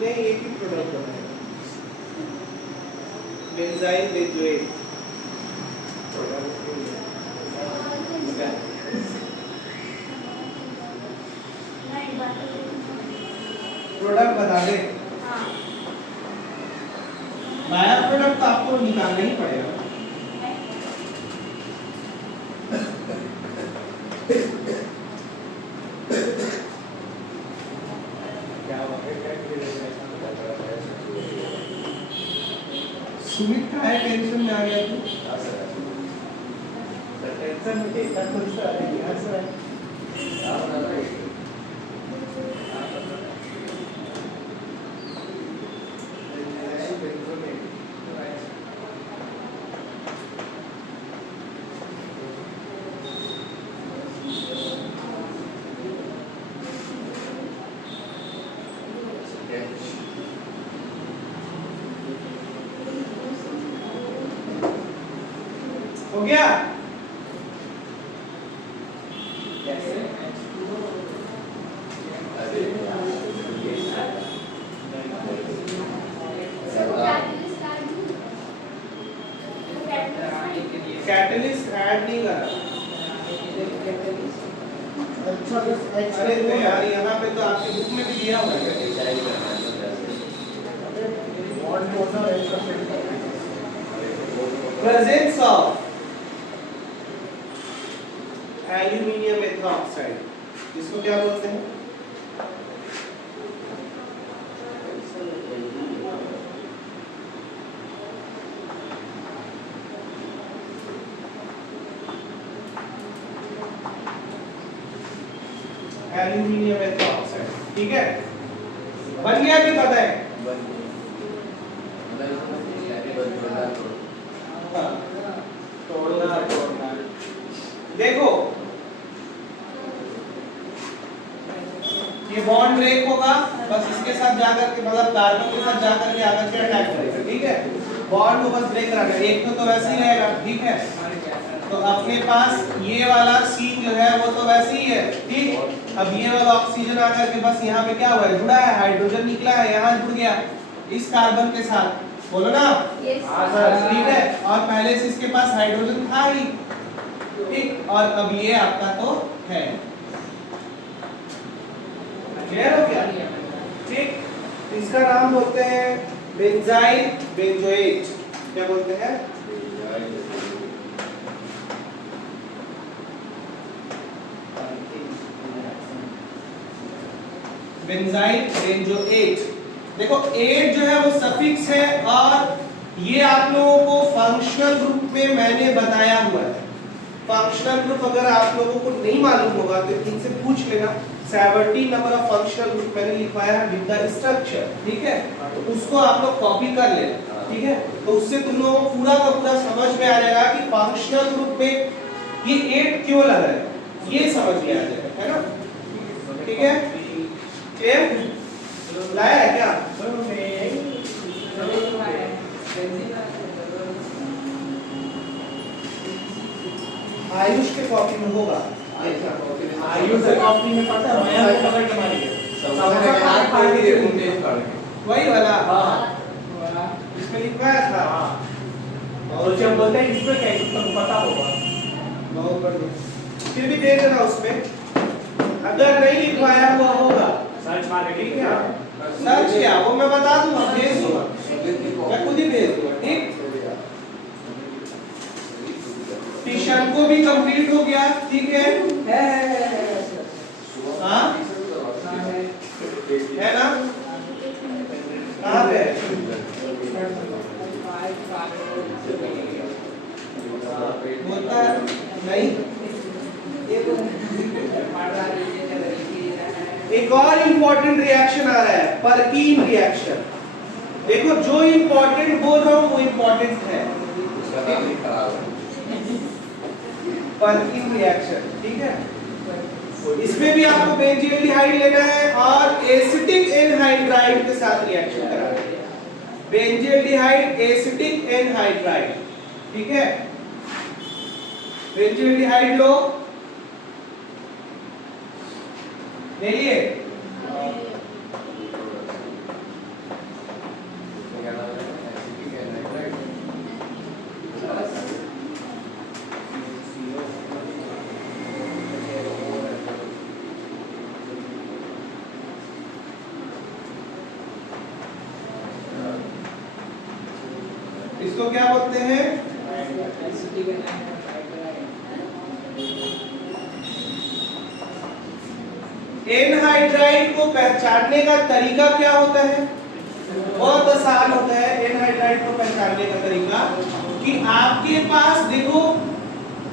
नहीं एक ही प्रोडक्ट बनाएगा, बेंजाइल बेंजोएट। प्रोडक्ट बता दे। नया प्रोडक्ट तो आपको निकालना ही पड़ेगा। सुमित का है टेंशन में आ गया तू? टेंशन में डेटा खुद से आ रही है सर। हो गया? कैटलिस्ट ऐड नहीं करा। अरे तो यार यहाँ पे तो आपके बुक में भी दिया हुआ है। Presence of एल्यूमिनियम मेथॉक्साइड, इसको क्या बोलते हैं? एल्यूमिनियम मेथॉक्साइड, ठीक है? बन गया कि पता है? हाँ, तोड़ना। देखो ये बॉन्ड ब्रेक होगा, बस इसके साथ जाकर के मतलब कार्बन के साथ जाकर के आकर के अटैक करेगा, ठीक है? बॉन्ड को बस ब्रेक रखना, एक तो वैसे ही रहेगा, ठीक है? तो अपने पास ये वाला C जो है वो तो वैसे ही है, ठीक? अब ये वाला ऑक्सीजन आकर के बस यहाँ पे क्या हुआ है, जुड़ा है, हाइड्रोजन निकला है, यहाँ जुड़ गया इस कार्बन के साथ, बोलो ना? हाँ सर, ठीक है? और पहले से इसके पास हाइड्रोजन था ही, ठीक? और अब ये आपका तो है, क्लियर हो गया? ठीक? इसका नाम बोलते हैं बेंजाइल बेंजोएट। क्या बोलते हैं? Benzyl benzoate. देखो 8 जो है वो सफिक्स है और ये आप लोगों को फंक्शनल ग्रुप में मैंने बताया हुआ है। फंक्शनल ग्रुप अगर आप लोगों को नहीं मालूम होगा तो इनसे पूछ लेना। 17 नंबर ऑफ फंक्शनल ग्रुप मैंने लिखवाया है विद द स्ट्रक्चर, ठीक है? तो उसको आप लोग कॉपी कर लेना, ठीक है? तो उससे तुम लोगों को पूरा का पूरा समझ में आ जाएगा कि फंक्शनल ग्रुप में ये 8 क्यों लग रहा है, ये समझ में आ जाएगा, है ना? ठीक है? क्लियर? लाया है क्या? आयुष के कॉपी में होगा, आयुष से कॉपी में पता है, मैं आपको पकड़ के मारी वही वाला हाँ इसमें लिखवाया था। और जब बोलते हैं इसमें क्या है तुमको पता होगा। बहुत बढ़िया, फिर भी दे देना उसमें, अगर नहीं लिखवाया हुआ होगा सर्च मार के ठीक है, सर्च किया वो मैं बता दूंगा, भेज दूंगा, मैं खुद ही भेज दूंगा। ठीक, टिशन को भी कंप्लीट हो गया। ठीक है, हाँ है ना, कहाँ पे है? बोलता है नहीं। एक और इंपॉर्टेंट रिएक्शन आ रहा है, परकीन रिएक्शन। देखो जो इंपॉर्टेंट बोल रहा हूँ वो इंपॉर्टेंट है, परकीन रिएक्शन। ठीक है, इसमें भी आपको बेंजील्डिहाइड लेना है और एसिटिक एनहाइड्राइड के साथ रिएक्शन कराना है। बेंजील्डिहाइड, एसिटिक एनहाइड्राइड। ठीक है, बेंजील्डिहाइड लो, ले लिए। इसको क्या बोलते हैं? एनहाइड्राइड को पहचानने का तरीका क्या होता है? बहुत आसान होता है एनहाइड्राइड को पहचानने का तरीका कि आपके पास देखो,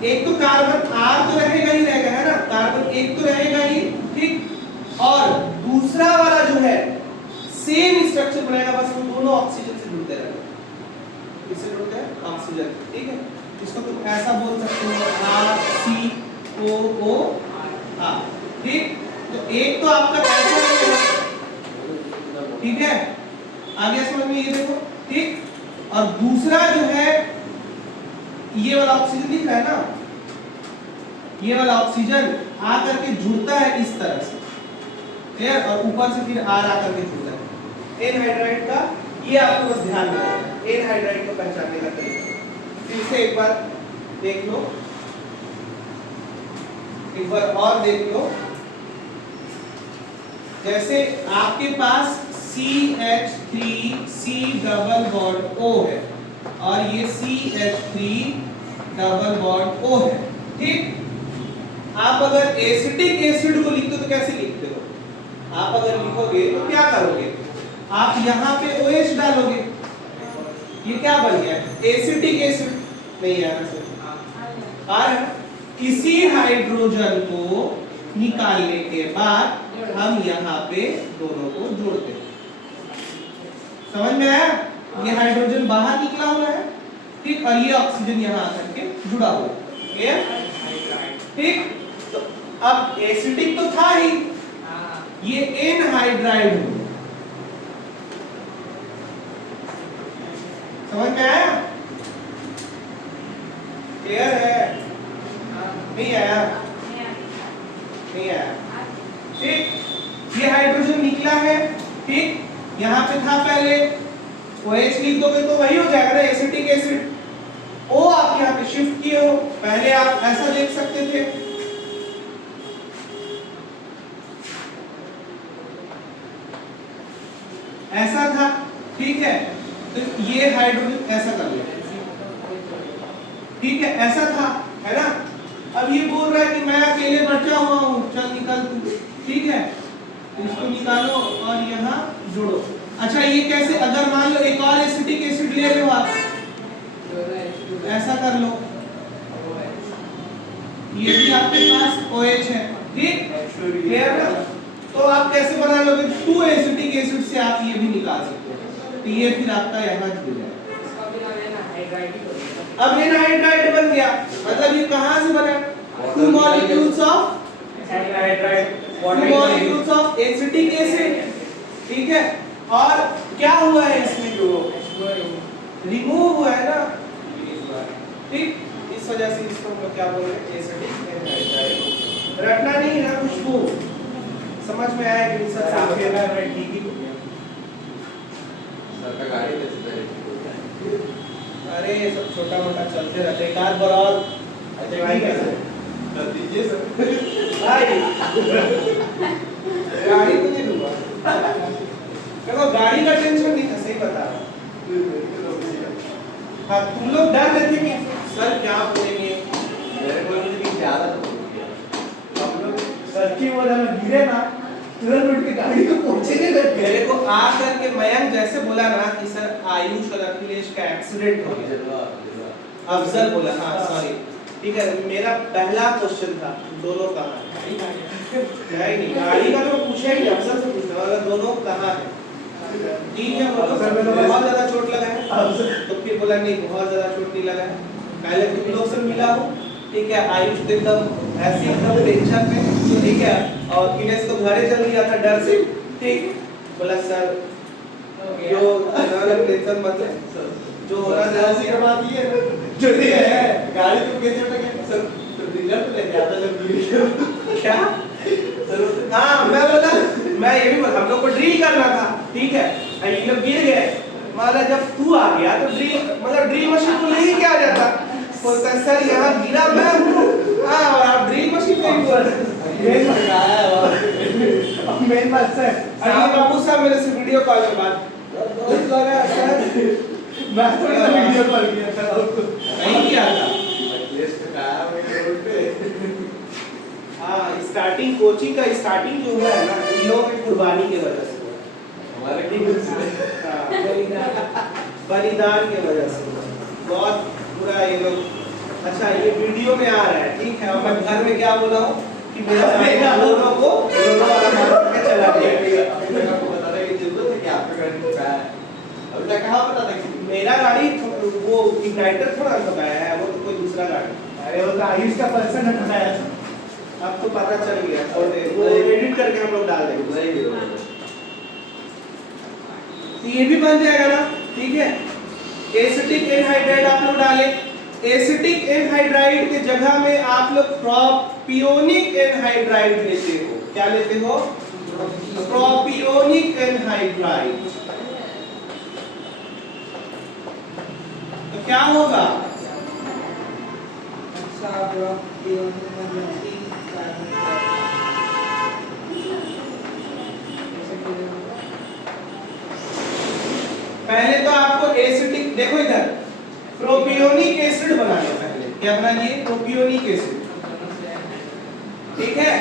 एक तो कार्बन R तो रहेगा ही रहेगा, है ना, कार्बन एक तो रहेगा ही, ठीक, और दूसरा वाला जो है सेम स्ट्रक्चर बनाएगा, बस वो दोनों ऑक्सीजन से जुड़ते रहेंगे। किससे जुड़ते हैं? ऑक्सीजन। ठीक है, इसको तुम ऐसा बोल सकते हो RCOO R। ठीक, तो एक तो आपका ऐसा रहेगा, ठीक है, आगे समझ में ये देखो, ठीक, और दूसरा जो है ये वाला ऑक्सीजन दिख रहा है ना, ये वाला ऑक्सीजन आकर के जुड़ता है इस तरह से, क्लियर, और ऊपर से फिर R आकर के जुड़ता है। एनहाइड्राइड का ये आपको बस ध्यान रखना है, एनहाइड्राइड को पहचानने का तरीका। फिर से एक बार देख लो, एक बार और देख लो। जैसे आपके पास CH3 C double bond O है और ये CH3 डबल बॉन्ड O है, ठीक, आप अगर एसिटिक एसिड को लिखते हो तो कैसे लिखते हो? आप अगर लिखोगे तो क्या करोगे? आप यहाँ पे OH डालोगे, ये क्या बन गया? Acetic acid. नहीं यार, और इसी हाइड्रोजन को निकालने के बाद हम यहाँ पे दोनों को जोड़ते हैं। समझ में आया? ये हाइड्रोजन बाहर निकला हुआ है, ठीक, और ये ऑक्सीजन यहाँ आकर के जुड़ा हुआ है, क्लियर? ठीक, तो अब एसिडिक तो था ही, ये एनहाइड्राइड है। समझ में आया? क्लियर है? नहीं आया? नहीं आया? ठीक, ये हाइड्रोजन निकला है, ठीक, यहाँ पे था पहले, OH लिख दोगे तो वही हो जाएगा ना, एसिटिक एसिड। O आप यहाँ पे शिफ्ट किए हो, पहले आप ऐसा देख सकते थे, ऐसा था, ठीक है, तो ये हाइड्रोजन ऐसा कर लिया, ठीक है, ऐसा था, है ना। अब ये बोल रहा है कि मैं अकेले बचा हुआ हूँ, चल निकल तू, ठीक है, इसको निकालो और यहाँ जोड़ो। अच्छा, ये कैसे? अगर मान लो एक और एसिटिक एसिड ले लो आप, ऐसा कर लो, ये भी आपके पास OH है, ठीक, क्लियर ना? तो आप कैसे बना लोगे? 2 एसिटिक एसिड से आप ये भी निकाल सकते हो, तो ये फिर आपका यहाँ जुड़ जाएगा। अब एनहाइड्राइड बन गया, मतलब ये कहाँ से बना? 2 molecules of एसिटिक एसिड, ठीक है, और क्या हुआ है इसमें? जो रिमूव हुआ है ना, ठीक, इस वजह से इसको हम क्या बोल रहे हैं? Acetic anhydride. रटना नहीं है खुशबू, समझ में आया कि सर साफ है? ठीक ही हो गया। सर का गाड़ी कैसे अरे ये सब छोटा मोटा चलते रहते हैं, एक आध बार और ट्राई कैसे कर दीजिए सर। भाई गाड़ी तो नहीं दूंगा, देखो गाड़ी का टेंशन नहीं था, सही बता रहा हूँ। हाँ तुम लोग डर रहे थे कि सर क्या बोलेंगे, मेरे को भी ज्यादा तो बोल दिया। हम लोग सच्ची बोला ना, गिरे ना तुरंत उठ के गाड़ी को पहुंचेंगे करके। मेरे को आ करके मयंक जैसे बोला ना कि सर आयुष और अखिलेश का एक्सीडेंट हो गया, अफजल बोला, हाँ सॉरी, ठीक है। मेरा पहला क्वेश्चन था दोनों कहाँ है ही नहीं, गाड़ी का तो पूछा ही नहीं, अफजल से पूछना वाला दोनों कहाँ है, ठीक है बोलो बहुत ज्यादा चोट लगा है, तो फिर बोला नहीं बहुत ज्यादा चोट नहीं लगा है, पहले तुम लोग से मिला हूँ, ठीक है। आयुष तो एकदम ऐसे एकदम टेंशन में, ठीक है, और दिनेश तो घरे चल गया था डर से, ठीक। बोला सर जो टेंशन मत ले, जो होना था ऐसी का बात ये है जो नहीं है गाड़ी तो कैसे उठेगा सर, रिजल्ट लेके आता जब गिर क्या सर। हाँ मैं बोला, मैं ये भी बोला हम लोग को ड्रिल करना था, ठीक है, ये लोग गिर गए, मतलब जब तू आ गया तो ड्रिल मतलब ड्रिल मशीन को लेके क्या आ जाता, बोलता है सर यहाँ गिरा मैं हूँ, हाँ और आप ड्रिल मशीन को ही बोल रहे हैं। मेन बात सर, अरे बाबू साहब मेरे से वीडियो कॉल में बात लगा सर, मैं थोड़ी ना वीडियो कॉल किया था आपको, नहीं किया था। लिस्ट का मेरे रोड पे। हाँ स्टार्टिंग कोचिंग का स्टार्टिंग जो हुआ है ना, इन लोगों की कुर्बानी की वजह से हुआ है। हमारे टीम बलिदान की वजह से बहुत बुरा ये लोग। अच्छा ये वीडियो में आ रहा है, ठीक है, और मैं घर में क्या बोला हूँ कि मेरा दोनों को दोनों वाला मार करके चला गया। आपको बताने की जरूरत है कि आपका गाड़ी का है, अभी तक कहाँ पता था कि मेरा गाड़ी वो इग्नाइटर थोड़ा दबाया है, वो तो कोई दूसरा गाड़ी। अरे वो तो आयुष का पर्सन हटाया था। अब तो पता चल गया, छोड़ दे, वो एडिट करके हम लोग डाल देंगे। ये भी बन जाएगा ना, ठीक है। एसिटिक एनहाइड्राइड आप लोग डालें, एसिटिक एनहाइड्राइड के जगह में आप लोग प्रोपियोनिक एनहाइड्राइड लेते हो, क्या लेते हो, प्रोपियोनिक एनहाइड्राइड। तो क्या होगा, पहले तो आपको एसिटिक, देखो इधर प्रोपियोनिक एसिड बनाना पहले, क्या बना लिए, प्रोपियोनिक एसिड, ठीक है,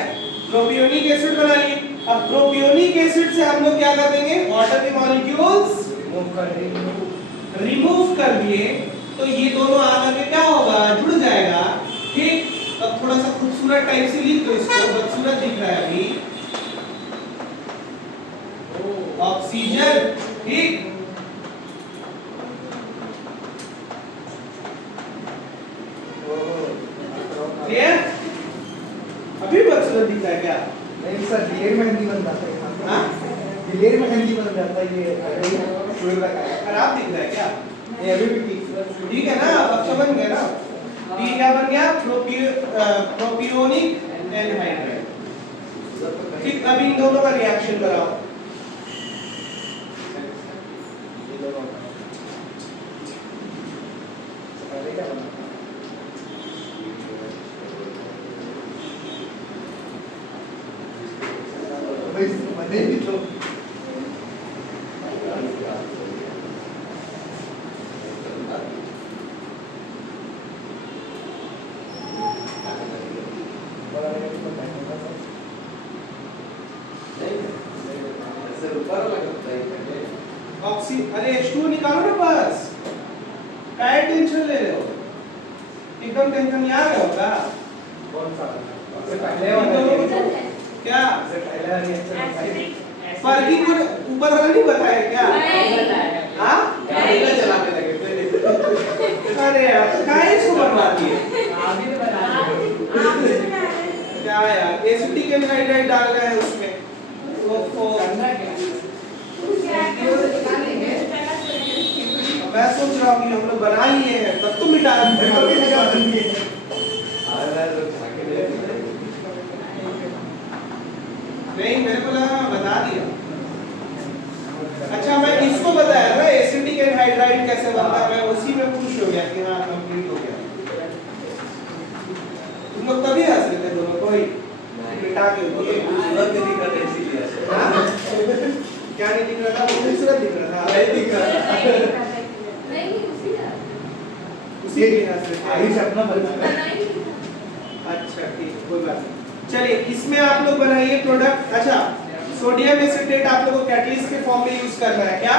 प्रोपियोनिक एसिड बना लिए। अब प्रोपियोनिक एसिड से हम लोग क्या कर देंगे, वाटर के मॉलिक्यूल्स रिमूव कर दिए, तो ये दोनों आकर के क्या होगा, जुड़ जाएगा, ठीक। अब थोड़ा सा खूबसूरत टाइप से लिख दो इसको, बदसूरत दिख रहा है अभी, ऑक्सीजन, ठीक। क्लियर, अभी बदसूरत दिख रहा है क्या, नहीं सर, दिलेर में हिंदी बन जाता है। हाँ दिलेर में हिंदी बन जाता है, ये शुरू का है। खराब दिख रहा है क्या, ये अभी भी ठीक ठीक है ना, अब समझ गए ना, ठीक क्या बन गया, प्रोपियोनिक एनहाइड्राइड, ठीक। अब इन दोनों का रिएक्शन कराओ, बने भी तो ऑक्सी, अरे H2O निकालो ना बस, काय टेंशन ले रहे हो, एकदम टेंशन नहीं आ रहा होगा, कौन सा सबसे पहले इन वाला दोनों को रिएक्शन, क्या सबसे पहला रिएक्शन फर्क को ऊपर वाला नहीं बताया क्या, हाँ चलाने लगे थे। अरे यार काय इसको बनवा दिए, क्या यार, एसिटिक एनहाइड्राइड डाल रहे हैं उसमें, तो करना क्या, मैं सोच रहा हूँ कि हम लोग बना लिए हैं, तब तो मिटा नहीं, मेरे को लगा बता दिया। अच्छा मैं इसको बताया ना एसिटिक एनहाइड्राइड कैसे बनता है, मैं उसी में खुश हो गया। खूबसूरत दिख रहा था। नहीं दिख रहा। नहीं उसी का उसी लिहाज से आयुष अपना बना बनाई अच्छा ठीक है, कोई बात नहीं। चलिए इसमें आप लोग बनाइए प्रोडक्ट। अच्छा सोडियम एसिटेट आप लोगों को कैटलिस्ट के फॉर्म में यूज करना है। क्या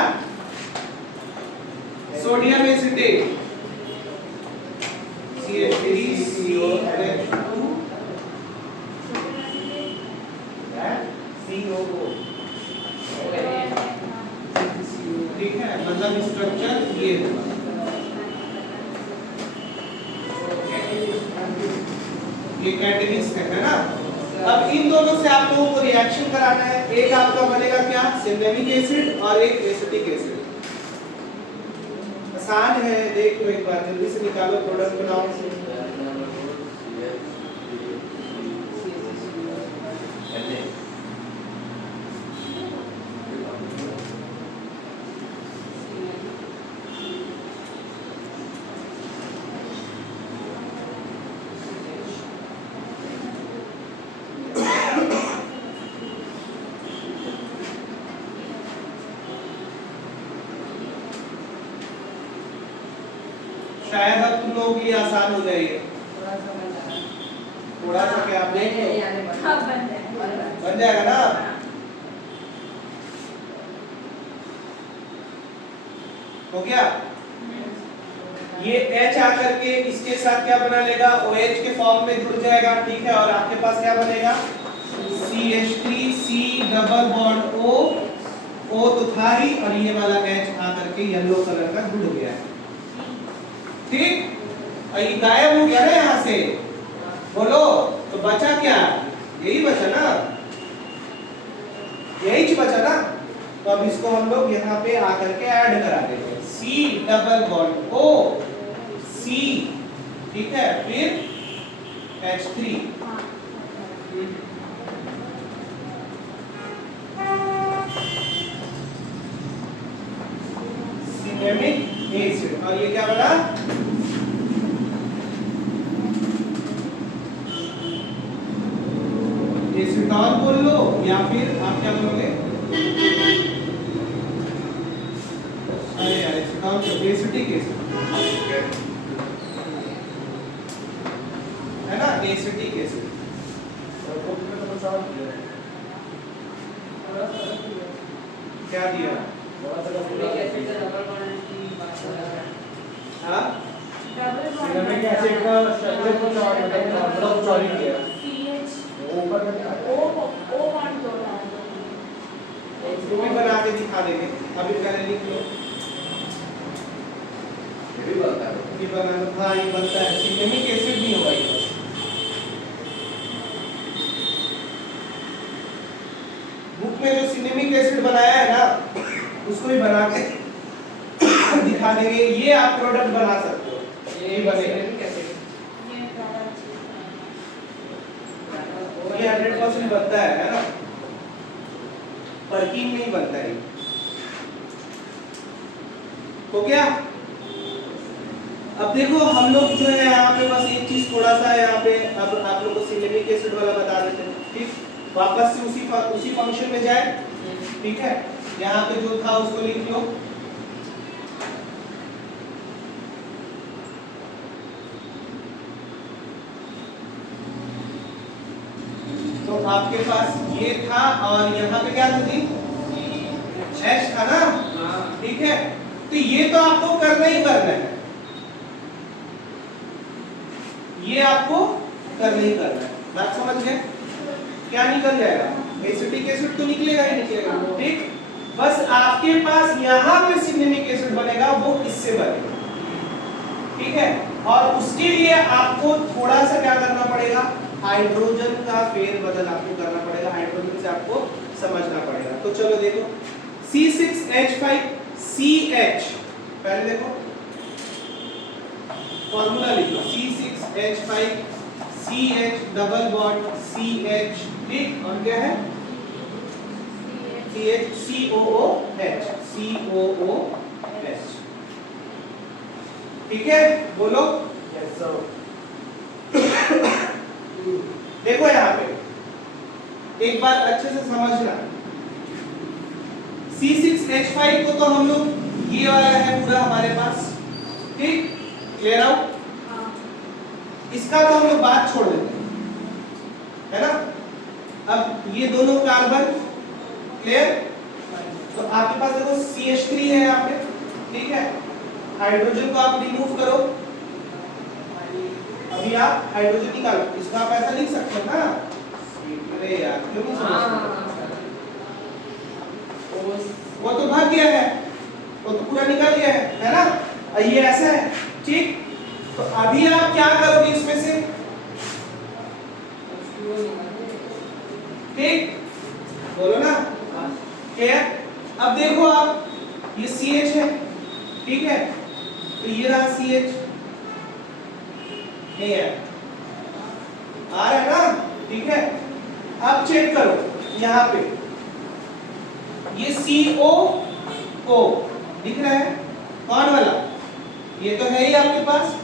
सोडियम एसिटेट CH3COH2 COO ठीक है, मतलब स्ट्रक्चर ये है। ये कैटलिस्ट है ना। अब इन दोनों से आप लोगों को रिएक्शन कराना है। एक आपका बनेगा क्या, सिनेमिक एसिड और एक एसिटिक एसिड। आसान है, देख लो एक बार, जल्दी से निकालो, प्रोडक्ट बनाओ। शायद अब तुम लोगों के लिए आसान हो जाएगी। थोड़ा सा क्या आप देख लो, हाँ बन जाए बन जाएगा ना। हो गया। ये H आकर के इसके साथ क्या बना लेगा, OH के फॉर्म में जुड़ जाएगा। ठीक है, और आपके पास क्या बनेगा, CH3C डबल बॉन्ड O तो था ही, और ये वाला H आकर के येलो कलर का जुड़ गया है। ठीक, और ये गायब हो गया ना यहाँ से, बोलो तो बचा क्या, यही बचा ना, यही बचा ना। तो अब इसको हम लोग यहाँ पे आकर के ऐड करा देंगे, C double bond O C, ठीक है, फिर H3। सिनेमिक एसिड, और ये क्या बना, एसिटॉल बोल लो, या फिर आप क्या बोलोगे, अरे यार एसिटॉल तो एसिटिक एसिड है ना, एसिटिक एसिड। क्या दिया, हाँ सिनेमिक एसिड का स्ट्रक्चर कुछ और मतलब कुछ और ही किया ऊपर में क्या है? इसको भी बना के दिखा देंगे। अभी पहले लिख लो, ये भी बनता है। ये बना, हाँ ये बनता है, सिनेमिक एसिड नहीं होगा ये। बुक में जो सिनेमिक एसिड बनाया है ना, उसको भी बना के दिखा देंगे। ये आप प्रोडक्ट बना सकते हो, ये बनेगा। ये 100% बनता है ना, परकीन में ही बनता है। हो गया। अब देखो हम लोग जो है यहाँ पे बस एक चीज थोड़ा सा यहाँ पे अब आप लोग को सिनेमिक एसिड वाला बता देते हैं। ठीक, वापस से उसी फंक्शन में जाए। ठीक है, यहाँ पे जो था उसको लिख लो। तो आपके पास ये था और यहाँ पे क्या थी, H था ना। ठीक है, तो ये तो आपको करना ही करना है, ये आपको करना ही करना है। बात समझ गए, क्या निकल जाएगा, एसिटिक एसिड तो निकलेगा ही निकलेगा। ठीक, बस आपके पास यहाँ पे सिनेमिक एसिड बनेगा, वो इससे बनेगा। ठीक है, और उसके लिए आपको थोड़ा सा क्या करना पड़ेगा, हाइड्रोजन का फेरबदल आपको करना पड़ेगा, हाइड्रोजन से आपको समझना पड़ेगा। तो चलो देखो, C6H5CH, पहले देखो फॉर्मूला लिखो, C6H5CH डबल बॉन्ड CH। ठीक, और क्या है, COOH। ठीक है, बोलो। Yes sir. देखो यहाँ पे एक बार अच्छे से समझना, C6H5 को तो हम लोग ये वाला है पूरा हमारे पास, ठीक, क्लियर आउट। इसका तो हम लोग बात छोड़ देते हैं, है ना। अब ये दोनों कार्बन, क्लियर। तो आपके पास देखो CH3 है यहाँ पे, ठीक है। हाइड्रोजन को आप रिमूव करो, अभी आप हाइड्रोजन निकालो। इसको आप ऐसा लिख सकते हो ना। अरे यार क्यों नहीं समझते? वो तो भाग गया है, वो तो पूरा निकल गया है ना। और ये ऐसा है, ठीक। तो अभी आप क्या करोगे इसमें से, ठीक, बोलो ना, क्या। अब देखो आप, ये CH है, ठीक है, तो ये रहा CH, नहीं है, आ रहा है ना, ठीक है। अब चेक करो यहाँ पे, ये COO दिख रहा है, कौन वाला, ये तो है ही आपके पास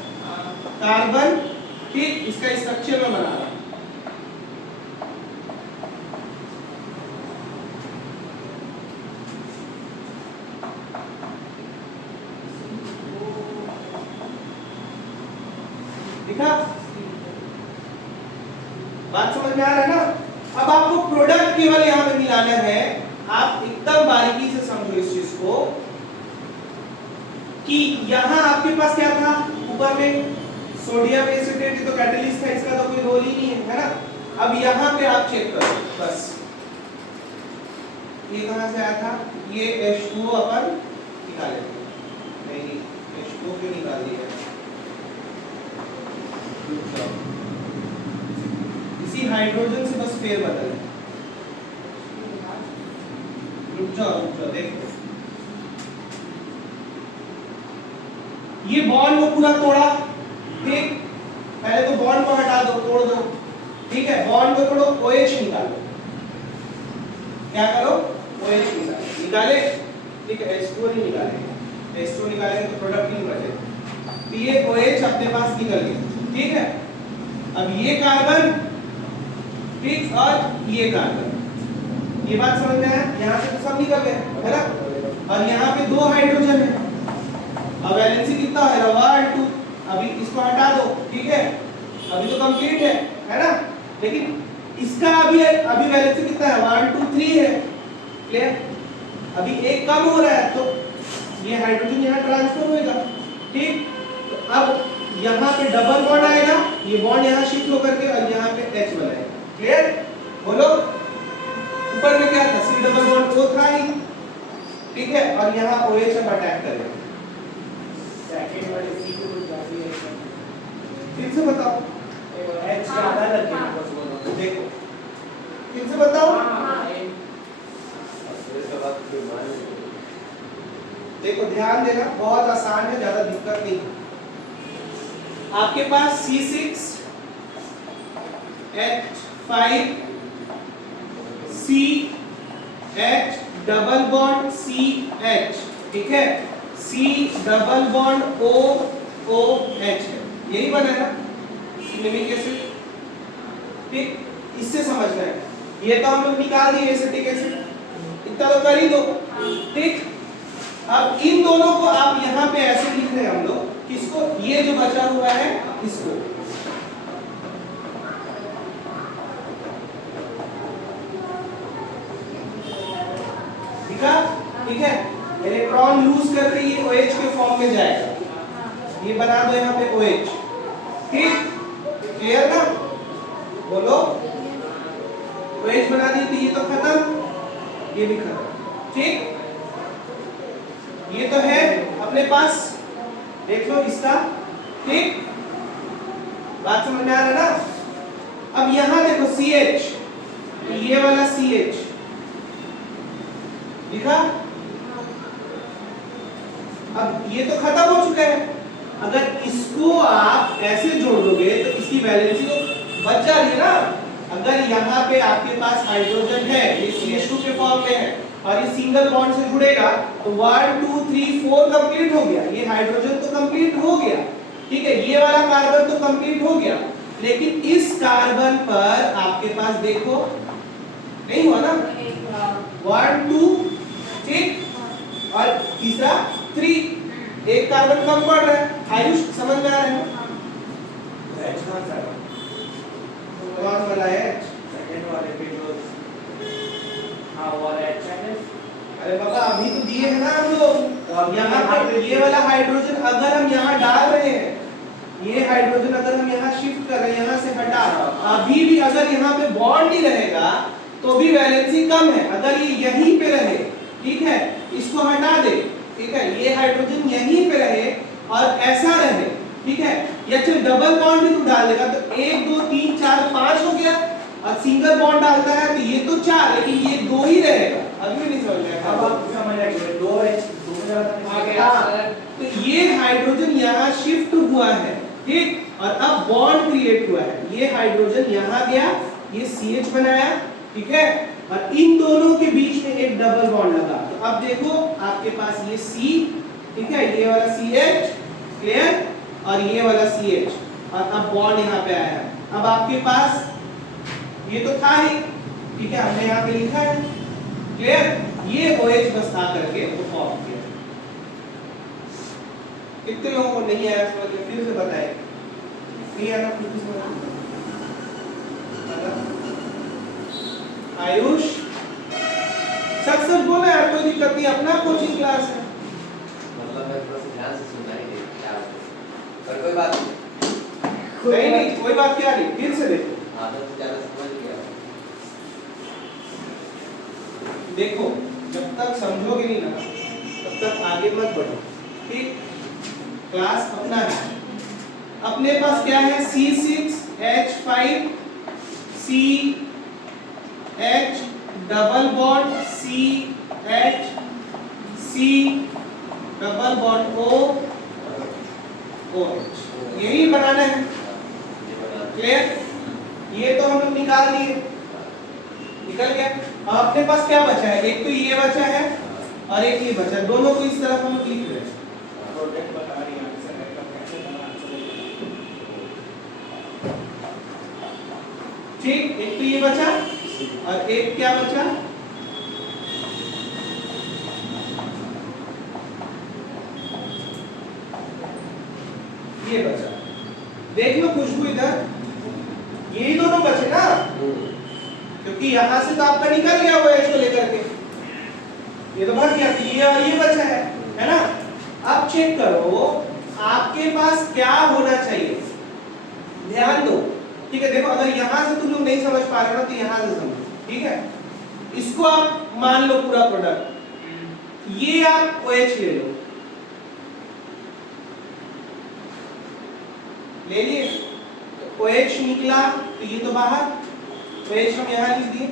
कार्बन, ठीक। इसका स्ट्रक्चर में बना रहा हूं, दिखा, बात समझ में आ रहा है ना। अब आपको प्रोडक्ट केवल यहां पे मिलाना है। आप एकदम बारीकी से समझो इस चीज को कि यहां आपके पास क्या था, ऊपर में सोडियम एसिटेट, तो कैटलिस्ट है, इसका तो कोई रोल ही नहीं है ना। अब यहां पे आप चेक करो बस, ये कहां से आया था, ये H2O अपन निकाले, नहीं H2O क्यों निकाल दिया, इसी हाइड्रोजन से बस फेर बदल, रुक जाओ देखो, ये बॉन्ड को पूरा तोड़ा, ठीक। पहले तो बॉन्ड को हटा दो, तोड़ दो, ठीक है। बॉन्ड को तोड़ो, OH निकालो, क्या करो, OH निकाले, ठीक है। H2O नहीं निकालेंगे, H2O निकालेंगे तो प्रोडक्ट नहीं बचेगा। तो ये OH अपने पास निकल गया, ठीक है। अब ये कार्बन, ठीक, और ये कार्बन, ये बात समझ में आया। यहाँ से तो सब निकल गए, है ना। और यहाँ पे दो हाइड्रोजन है, अब वैलेंसी कितना है, 1 2। अभी इसको हटा दो, ठीक है, अभी तो कंप्लीट है ना। लेकिन इसका अभी वैलेंसी कितना है, 1 2 3 है, क्लियर। अभी एक कम हो रहा है, तो ये हाइड्रोजन यहाँ ट्रांसफर होएगा, ठीक। तो अब यहाँ पे डबल बॉन्ड आएगा, ये बॉन्ड यहाँ शिफ्ट होकर के और यहाँ पे H बनाएगा, क्लियर। बोलो, ऊपर में क्या था, C डबल बॉन्ड O था ही, ठीक है, और यहाँ OH अब अटैक करेगा। सेकंड वाले C को कुछ जाती है, फिर से बताओ, H ज्यादा लग गया बस वो, देखो फिर से बताओ, देखो ध्यान देना, बहुत आसान है, ज्यादा दिक्कत नहीं है। आपके पास C6H5 CH double bond CH, ठीक है, C डबल बॉन्ड OH है, यही बना है ना सिनेमिक एसिड, ठीक। इससे समझना है, ये तो हम लोग निकाल दिए एसिटिक एसिड, इतना तो कर ही दो, ठीक। अब इन दोनों को आप यहाँ पे ऐसे लिख रहे हैं हम लोग, किसको, ये जो बचा हुआ है इसको, ठीक है। इलेक्ट्रॉन लूज करके ये OH के फॉर्म में जाएगा, ये बना दो यहाँ पे OH, ठीक, क्लियर ना। बोलो, OH बना दी तो ये तो खत्म, ये भी खत्म, ठीक। ये तो है अपने पास, देख लो इसका, ठीक, बात समझ में आ रहा है ना। अब यहां देखो CH, ये वाला CH दिखा, अब ये तो खत्म हो चुका है। अगर इसको आप ऐसे जोड़ दोगे तो इसकी वैलेंसी तो बच जा रही है ना। अगर यहाँ पे आपके पास हाइड्रोजन है, ये CH2 के फॉर्म में है और ये सिंगल बॉन्ड से जुड़ेगा, तो 1 2 3 4 कंप्लीट हो गया, ये हाइड्रोजन तो कंप्लीट हो गया, ठीक है। ये वाला कार्बन तो कंप्लीट हो गया, लेकिन इस कार्बन पर आपके पास देखो नहीं हुआ ना, 1 2 ठीक। और तीसरा 3, एक कार्बन कम पड़ रहा है। आयुष समझ में आ रहा है? H कौन सा है? कौन वाला है? सेकंड वाले पे जो हाँ वो वाला HNS। अरे बाबा अभी तो दिए हैं ना हम लोग। तो अब यहाँ पे ये वाला हाइड्रोजन अगर हम यहाँ डाल रहे हैं, ये हाइड्रोजन अगर हम यहाँ शिफ्ट कर रहे हैं, यहाँ से हटा, अभी भी अगर यहाँ पे बॉन्ड नहीं रहेगा तो भी वैलेंसी कम है। अगर ये यहीं पे रहे, ठीक है, इसको हटा दे, ठीक है, ये हाइड्रोजन यहीं पे रहे और ऐसा रहे, ठीक है, या चल डबल बॉन्ड भी तुम डाल देगा तो 1 2 3 4 5 हो गया। और सिंगल बॉन्ड डालता है तो ये तो 4, लेकिन ये 2 ही रहेगा। अभी भी नहीं समझ में आया? अब आप समझ आएंगे 2H 2 में ज्यादा आ गया सर। तो ये हाइड्रोजन यहाँ शिफ्ट हुआ है, ठीक, और अब बॉन्ड क्रिएट हुआ है। ये हाइड्रोजन यहाँ गया, ये CH बनाया, ठीक है, और इन दोनों के बीच में एक डबल बॉन्ड लगा। तो अब देखो आपके पास ये C, ठीक है, ये वाला CH, क्लियर, और ये वाला CH, और अब बॉन्ड यहाँ पे आया। अब आपके पास ये तो था ही, ठीक है, हमने यहाँ पे लिखा है, क्लियर, ये OH बस था करके वो फॉर्म किया। कितने लोगों को नहीं आया समझ में? फिर से बताए। नहीं आया फिर से बताए। आयुष सच सच बोले यार, कोई दिक्कत नहीं, अपना कोचिंग क्लास है। मतलब मैं थोड़ा सा ध्यान से सुनना ही नहीं क्या पर कोई बात नहीं नहीं कोई बात क्या नहीं, फिर से देखो। आदत से ज्यादा समझ गया। देखो जब तक समझोगे नहीं ना तब तक आगे मत बढ़ो, ठीक। क्लास अपना है, अपने पास क्या है, C6H5 CH double bond CH C double bond OH, यही बनाना है, क्लियर। ये तो हम लोग निकाल दिए, निकल गया। अब अपने पास क्या बचा है, एक तो ये बचा है और एक ये बचा है, दोनों को इस तरफ हम लोग लिख रहे हैं। प्रोडक्ट बता रही है आंसर है कब कैसे बना आंसर। ठीक, एक तो ये बचा और एक क्या बचा, ये बचा। देख लो खुशबू इधर, यही दोनों बचे ना, क्योंकि यहां से तो आपका निकल गया वो H को लेकर के, ये तो भर गया, ये और ये बचा है ना। अब चेक करो आपके पास क्या होना चाहिए, ध्यान दो, ठीक है। देखो अगर यहां से तुम लोग नहीं समझ पा रहे हो तो यहां से समझो, ठीक है। इसको आप मान लो पूरा प्रोडक्ट, ये आप OH ले लो, ले लिए, OH निकला तो ये तो बाहर, OH हम यहाँ लिख दिए,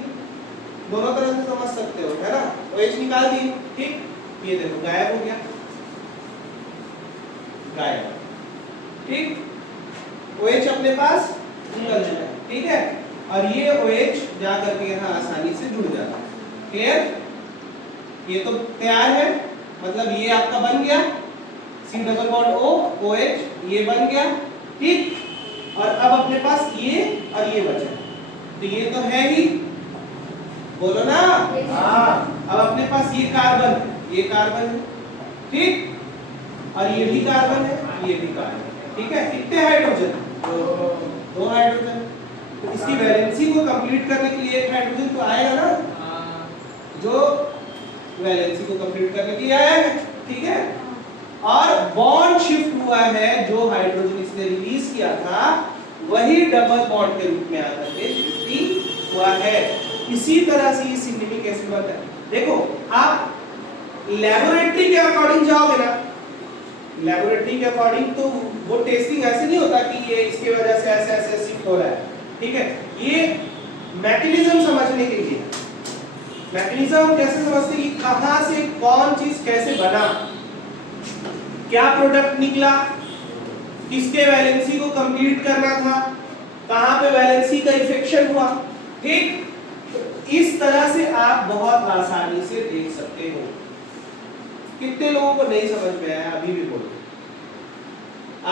दोनों तरह से समझ सकते हो, है ना। OH निकाल दिए, ठीक, ये देखो गायब हो गया, गायब, ठीक। OH अपने पास निकल चुका है, ठीक है, और ये OH जा करके यहाँ आसानी से जुड़ जाता है, क्लियर। ये तो तैयार है, मतलब ये आपका बन गया C double bond O OH, ये बन गया, ठीक। और अब अपने पास ये और ये बचा, तो ये तो है ही, बोलो ना। हाँ, अब अपने पास ये कार्बन है, ये कार्बन है, ठीक, और ये भी कार्बन है, ये भी कार्बन है, ठीक है। कितने हाइड्रोजन, दो हाइड्रोजन। तो इसकी वैलेंसी को कंप्लीट करने के लिए एक हाइड्रोजन तो आएगा ना, जो वैलेंसी को कंप्लीट करने के लिए आया है, ठीक है। और बॉन्ड शिफ्ट हुआ है, जो हाइड्रोजन इसने रिलीज किया था वही डबल बॉन्ड के रूप में आकर के शिफ्ट हुआ है। इसी तरह से ये सिग्निफिक एसिड बनता है। देखो आप लेबोरेटरी के अकॉर्डिंग जाओगे ना, लेबोरेटरी के अकॉर्डिंग तो वो टेस्टिंग ऐसे नहीं होता कि ये इसकी वजह से ऐसे ऐसे शिफ्ट हो रहा है, ठीक है। ये मैकेनिज्म समझने के लिए, मैकेनिज्म कैसे समझते हैं कि कहां से कौन चीज कैसे बना, क्या प्रोडक्ट निकला, किसके वैलेंसी को कंप्लीट करना था, कहां पे वैलेंसी का इफेक्शन हुआ, ठीक। तो इस तरह से आप बहुत आसानी से देख सकते हो। कितने लोगों को नहीं समझ में आया, अभी भी बोलो।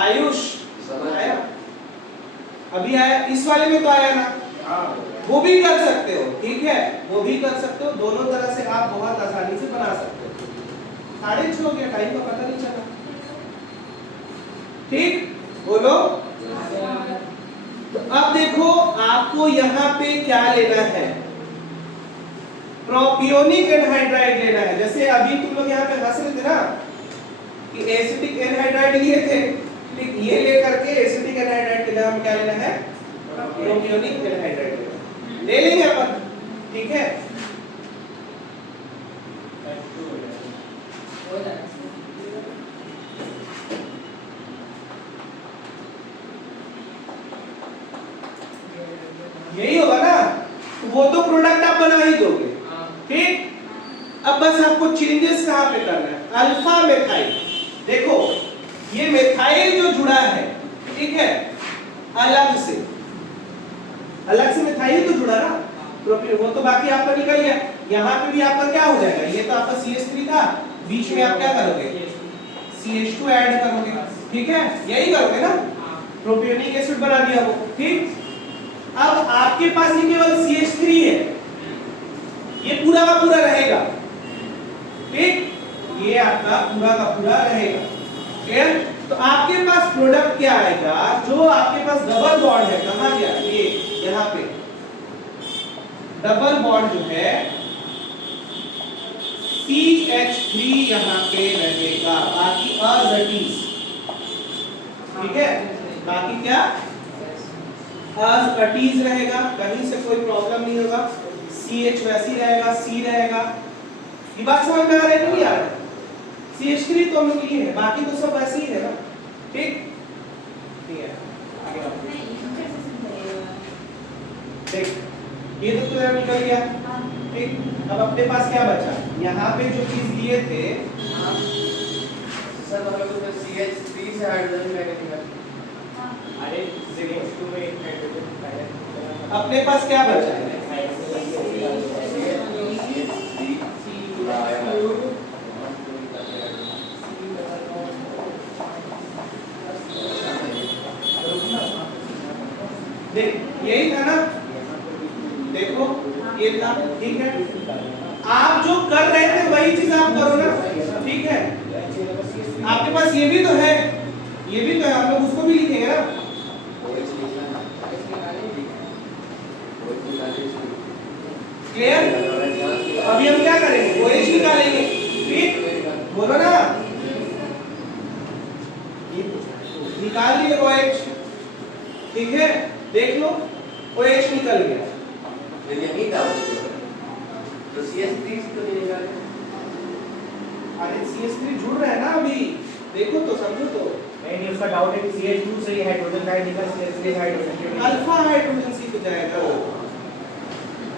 आयुष आया, अभी आया, इस वाले में तो आया ना, वो भी कर सकते हो, ठीक है, वो भी कर सकते हो। दोनों तरह से आप बहुत आसानी से बना सकते हो। 6:30 हो गया, टाइम का पता नहीं चला। ठीक, बोलो। तो अब देखो आपको यहाँ पे क्या लेना है, प्रोपियोनिक एनहाइड्राइड लेना है। जैसे अभी तुम लोग यहाँ पे हंस रहे थे ना कि एसिटिक एनहाइड्राइड लिए थे, ठीक, ये लेकर के एसिटिक एनहाइड्राइड के लिए हम क्या लेना है, प्रोपियोनिक एनहाइड्राइड लेना है। ले लेंगे अपन, ठीक है। यही होगा ना, तो वो तो प्रोडक्ट आप बना ही दोगे, ठीक। अब बस आपको चेंजेस कहां पे करना है, अल्फा मेथाइल। देखो ये मेथाइल जो जुड़ा है, ठीक है, अलग से मेथाइल तो जुड़ा ना, प्रोपियोन, वो तो बाकी आपका निकल गया। यहाँ पे भी आपका क्या हो जाएगा, ये तो आपका CH3 था, बीच में आप क्या करोगे, CH2 ऐड करोगे, ठीक है, यही करोगे ना, प्रोपियोनिक एसिड बना दिया वो, ठीक। अब आपके पास ये केवल CH3 है, ये पूरा का पूरा रहेगा, ठीक, ये आपका पूरा का पूरा रहेगा, क्लियर। तो आपके पास प्रोडक्ट क्या आएगा, जो आपके पास डबल बॉन्ड है, कहां गया, ये यहाँ पे डबल बॉन्ड जो है CH3 यहाँ पे रहेगा, बाकी अजटीज, ठीक है, बाकी क्या अजटीज रहेगा, कहीं से कोई प्रॉब्लम नहीं होगा। CH वैसी रहेगा, C रहेगा। ये बात समझ में आ रही है नहीं यार, CH3 तो हम लोग लिए है, बाकी तो सब वैसे ही है ना, ठीक, ठीक है। आगे बढ़ो। देख ये तो पूरा निकल गया, ठीक। अब अपने पास क्या बचा, यहाँ पे जो चीज लिए थे, सर मतलब तो CH3 से हाइड्रोजन लेके निकल, अरे CH2 में एक हाइड्रोजन पहले अपने पास क्या बचा है, देख यही था ना, देखो ये था, ठीक है। आप जो कर रहे थे वही चीज आप करो ना, ठीक है। आपके पास ये भी तो है, ये भी तो है, आप लोग उसको भी लिखेंगे ना, क्लियर। अभी हम क्या करेंगे, OH निकालेंगे, ठीक, बोलो ना, निकाल लिए OH, ठीक है, देख लो OH निकल गया। यही था तो CH3 तो नहीं निकाले, अरे CH3 जुड़ रहा है ना अभी, देखो तो समझो तो, नहीं उसका डाउट है कि CH2 से ही हाइड्रोजन का निकल CH3 hydrogen alpha hydrogen C पे जाएगा।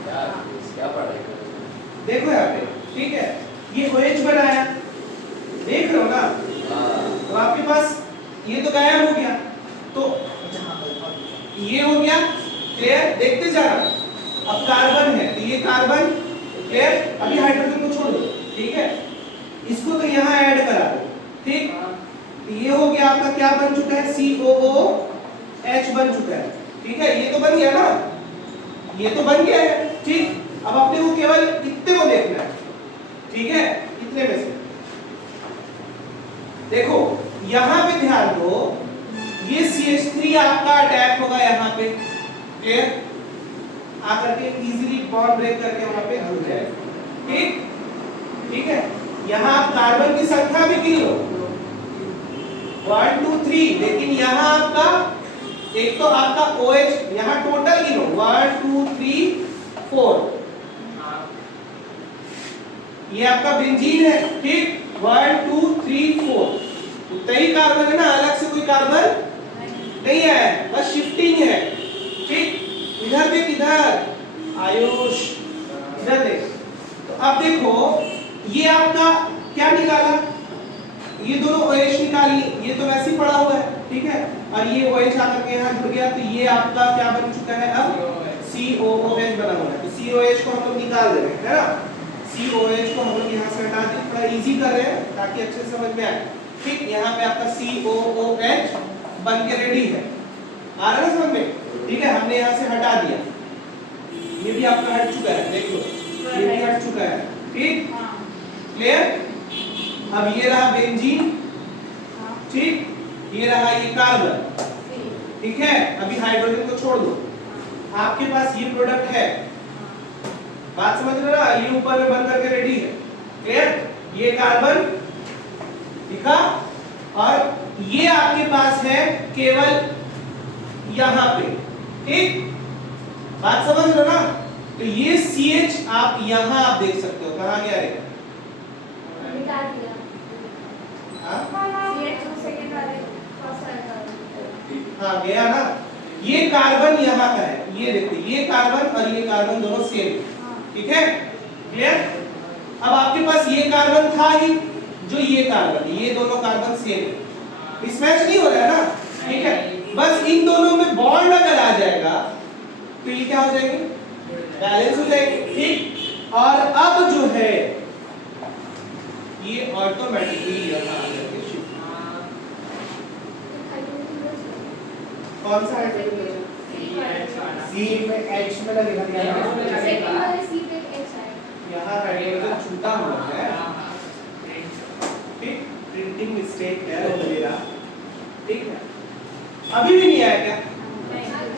यार क्या पढ़ेगा, देखो यहाँ पे, ठीक है, ये OH बनाया, देख रहे हो ना, तो आपके पास ये तो गायब हो गया, तो ये हो गया, क्लियर, देखते जाना। अब कार्बन है, तो ये कार्बन, क्लियर, अभी हाइड्रोजन को छोड़ दो, ठीक है, इसको तो यहाँ ऐड करा दो, ठीक। तो ये हो गया आपका क्या बन चुका है, COOH बन चुका है, ठीक है, ये तो बन गया ना, ये तो बन गया है, ठीक। अब अपने को केवल इतने को देखना है, ठीक है, इतने में से देखो, यहाँ पे ध्यान दो, ये CH3 आपका अटैक होगा यहाँ पे, क्लियर, आकर के इजीली बॉन्ड ब्रेक करके वहां पे जुड़ जाएगा, ठीक, ठीक है। यहाँ आप कार्बन की संख्या भी गिन लो, 1 2 3, लेकिन यहाँ आपका एक तो आपका OH, यहाँ टोटल गिनो 1 2 3 4, ये आपका बेंजीन है, ठीक, 1 2 3 4, उतना ही कार्बन है ना, अलग से कोई कार्बन नहीं है, बस शिफ्टिंग है, ठीक। इधर देख, इधर आयुष, इधर देख, तो अब देखो ये आपका क्या निकाला, ये दोनों OH निकाली, ये तो वैसे ही पड़ा हुआ है, ठीक है, और ये OH आकर के यहाँ जुड़ गया, तो ये आपका क्या बन चुका है, अब COOH बना हुआ है। तो COH को हम लोग निकाल दे रहे हैं, है ना, COH को हम लोग यहाँ से हटा दें, थोड़ा इजी कर रहे हैं ताकि अच्छे से समझ में आए, ठीक। यहाँ पे आपका COOH बन के रेडी है, आ रहा है समझ में, ठीक है, हमने यहाँ से हटा दिया, ये भी आपका हट चुका है, देख लो ये भी हट चुका है, ठीक, हाँ क्लियर। अब ये रहा बेंजीन, हाँ ठीक, ये रहा ये कार्बन, ठीक ठीक है। अभी हाइड्रोजन को छोड़ दो, आपके पास ये प्रोडक्ट है, बात समझ रहे हो ना, ये ऊपर में बंद करके रेडी है, क्लियर। ये कार्बन दिखा, और ये आपके पास है केवल यहां पे, ठीक, बात समझ रहे हो ना। तो ये CH आप यहां आप देख सकते हो, कहां गया रे, मिटा दिया हाँ CH2 सेकंड वाले फर्स्ट आएगा हाँ गया ना। ये कार्बन यहाँ का है, ये देखो ये कार्बन और ये कार्बन दोनों सेम, ठीक है, क्लियर। अब आपके पास ये कार्बन था ही, जो ये कार्बन, ये दोनों कार्बन सेम है, मिसमैच नहीं हो रहा है ना, ठीक है। बस इन दोनों में बॉन्ड अगर आ जाएगा तो ये क्या हो जाएंगे, बैलेंस हो जाएंगे, ठीक। और अब जो है ये ऑटोमेटिकली यहाँ आ जाएंगे शिफ्ट। कौन सा हाइड्रोजन, C में H में लगेगा सेकंड वाले C पे H आएगा यहाँ हाइड्रोजन छूटा हुआ है, ठीक, प्रिंटिंग मिस्टेक है मेरा, ठीक है। अभी भी नहीं आया क्या,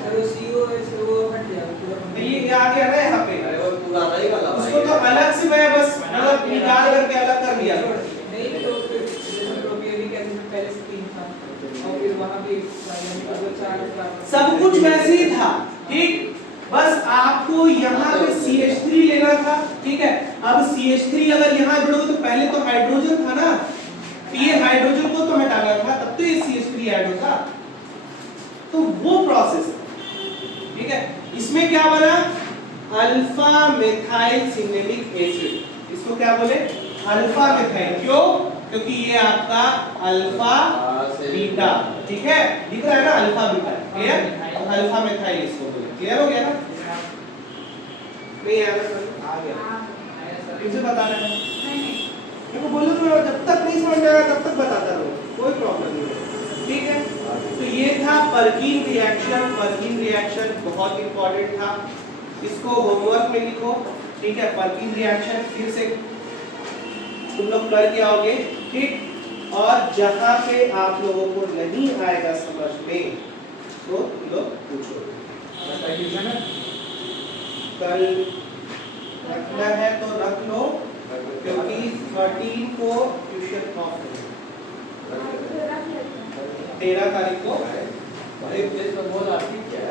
सर वो CO से वो हट गया पूरा। ये आ गया ना यहाँ पे, अरे वो पुराना ही वाला उसको तो अलग से मैं बस मतलब निकाल करके अलग कर दिया। नहीं तो फिर जैसे प्रोपेलिक एसिड पहले से 3 था और फिर वहां पे यानी कि वो 4 सब कुछ वैसे ही था, ठीक, बस आपको यहाँ पे CH3 लेना था, ठीक है। अब CH3 अगर यहाँ जोड़ोगे तो पहले तो हाइड्रोजन था ना, तो ये हाइड्रोजन को तो हटाना था, तब तो ये CH3 ऐड होता, तो वो प्रोसेस, ठीक है। इसमें क्या बना, अल्फा मेथाइल सिग्नलिक एसिड, इसको क्या बोले, अल्फा मेथाइल, क्यों, क्योंकि ये आपका अल्फा बीटा, ठीक है, दिख रहा है ना अल्फा बीटा, क्लियर। तो अल्फा मेथाइल इसको बोले, क्लियर हो गया ना, नहीं आया ना, आ गया, किसे बता रहे हैं, देखो बोलो तो जब तक नहीं समझ में आएगा तब तक बताता रहो, कोई प्रॉब्लम नहीं है, ठीक है। तो ये था पर्किन रिएक्शन, पर्किन रिएक्शन बहुत इंपॉर्टेंट था, इसको होमवर्क में लिखो, ठीक है। पर्किन रिएक्शन फिर से तुम लोग करके आओगे, ठीक, और जहां पे आप लोगों को नहीं आएगा समझ में तो तुम लोग पूछो, कल रखना है तो रख लो, क्योंकि 13 को ट्यूशन ऑफ है, 13 तारीख को अरे प्लेस में बोल आप ठीक है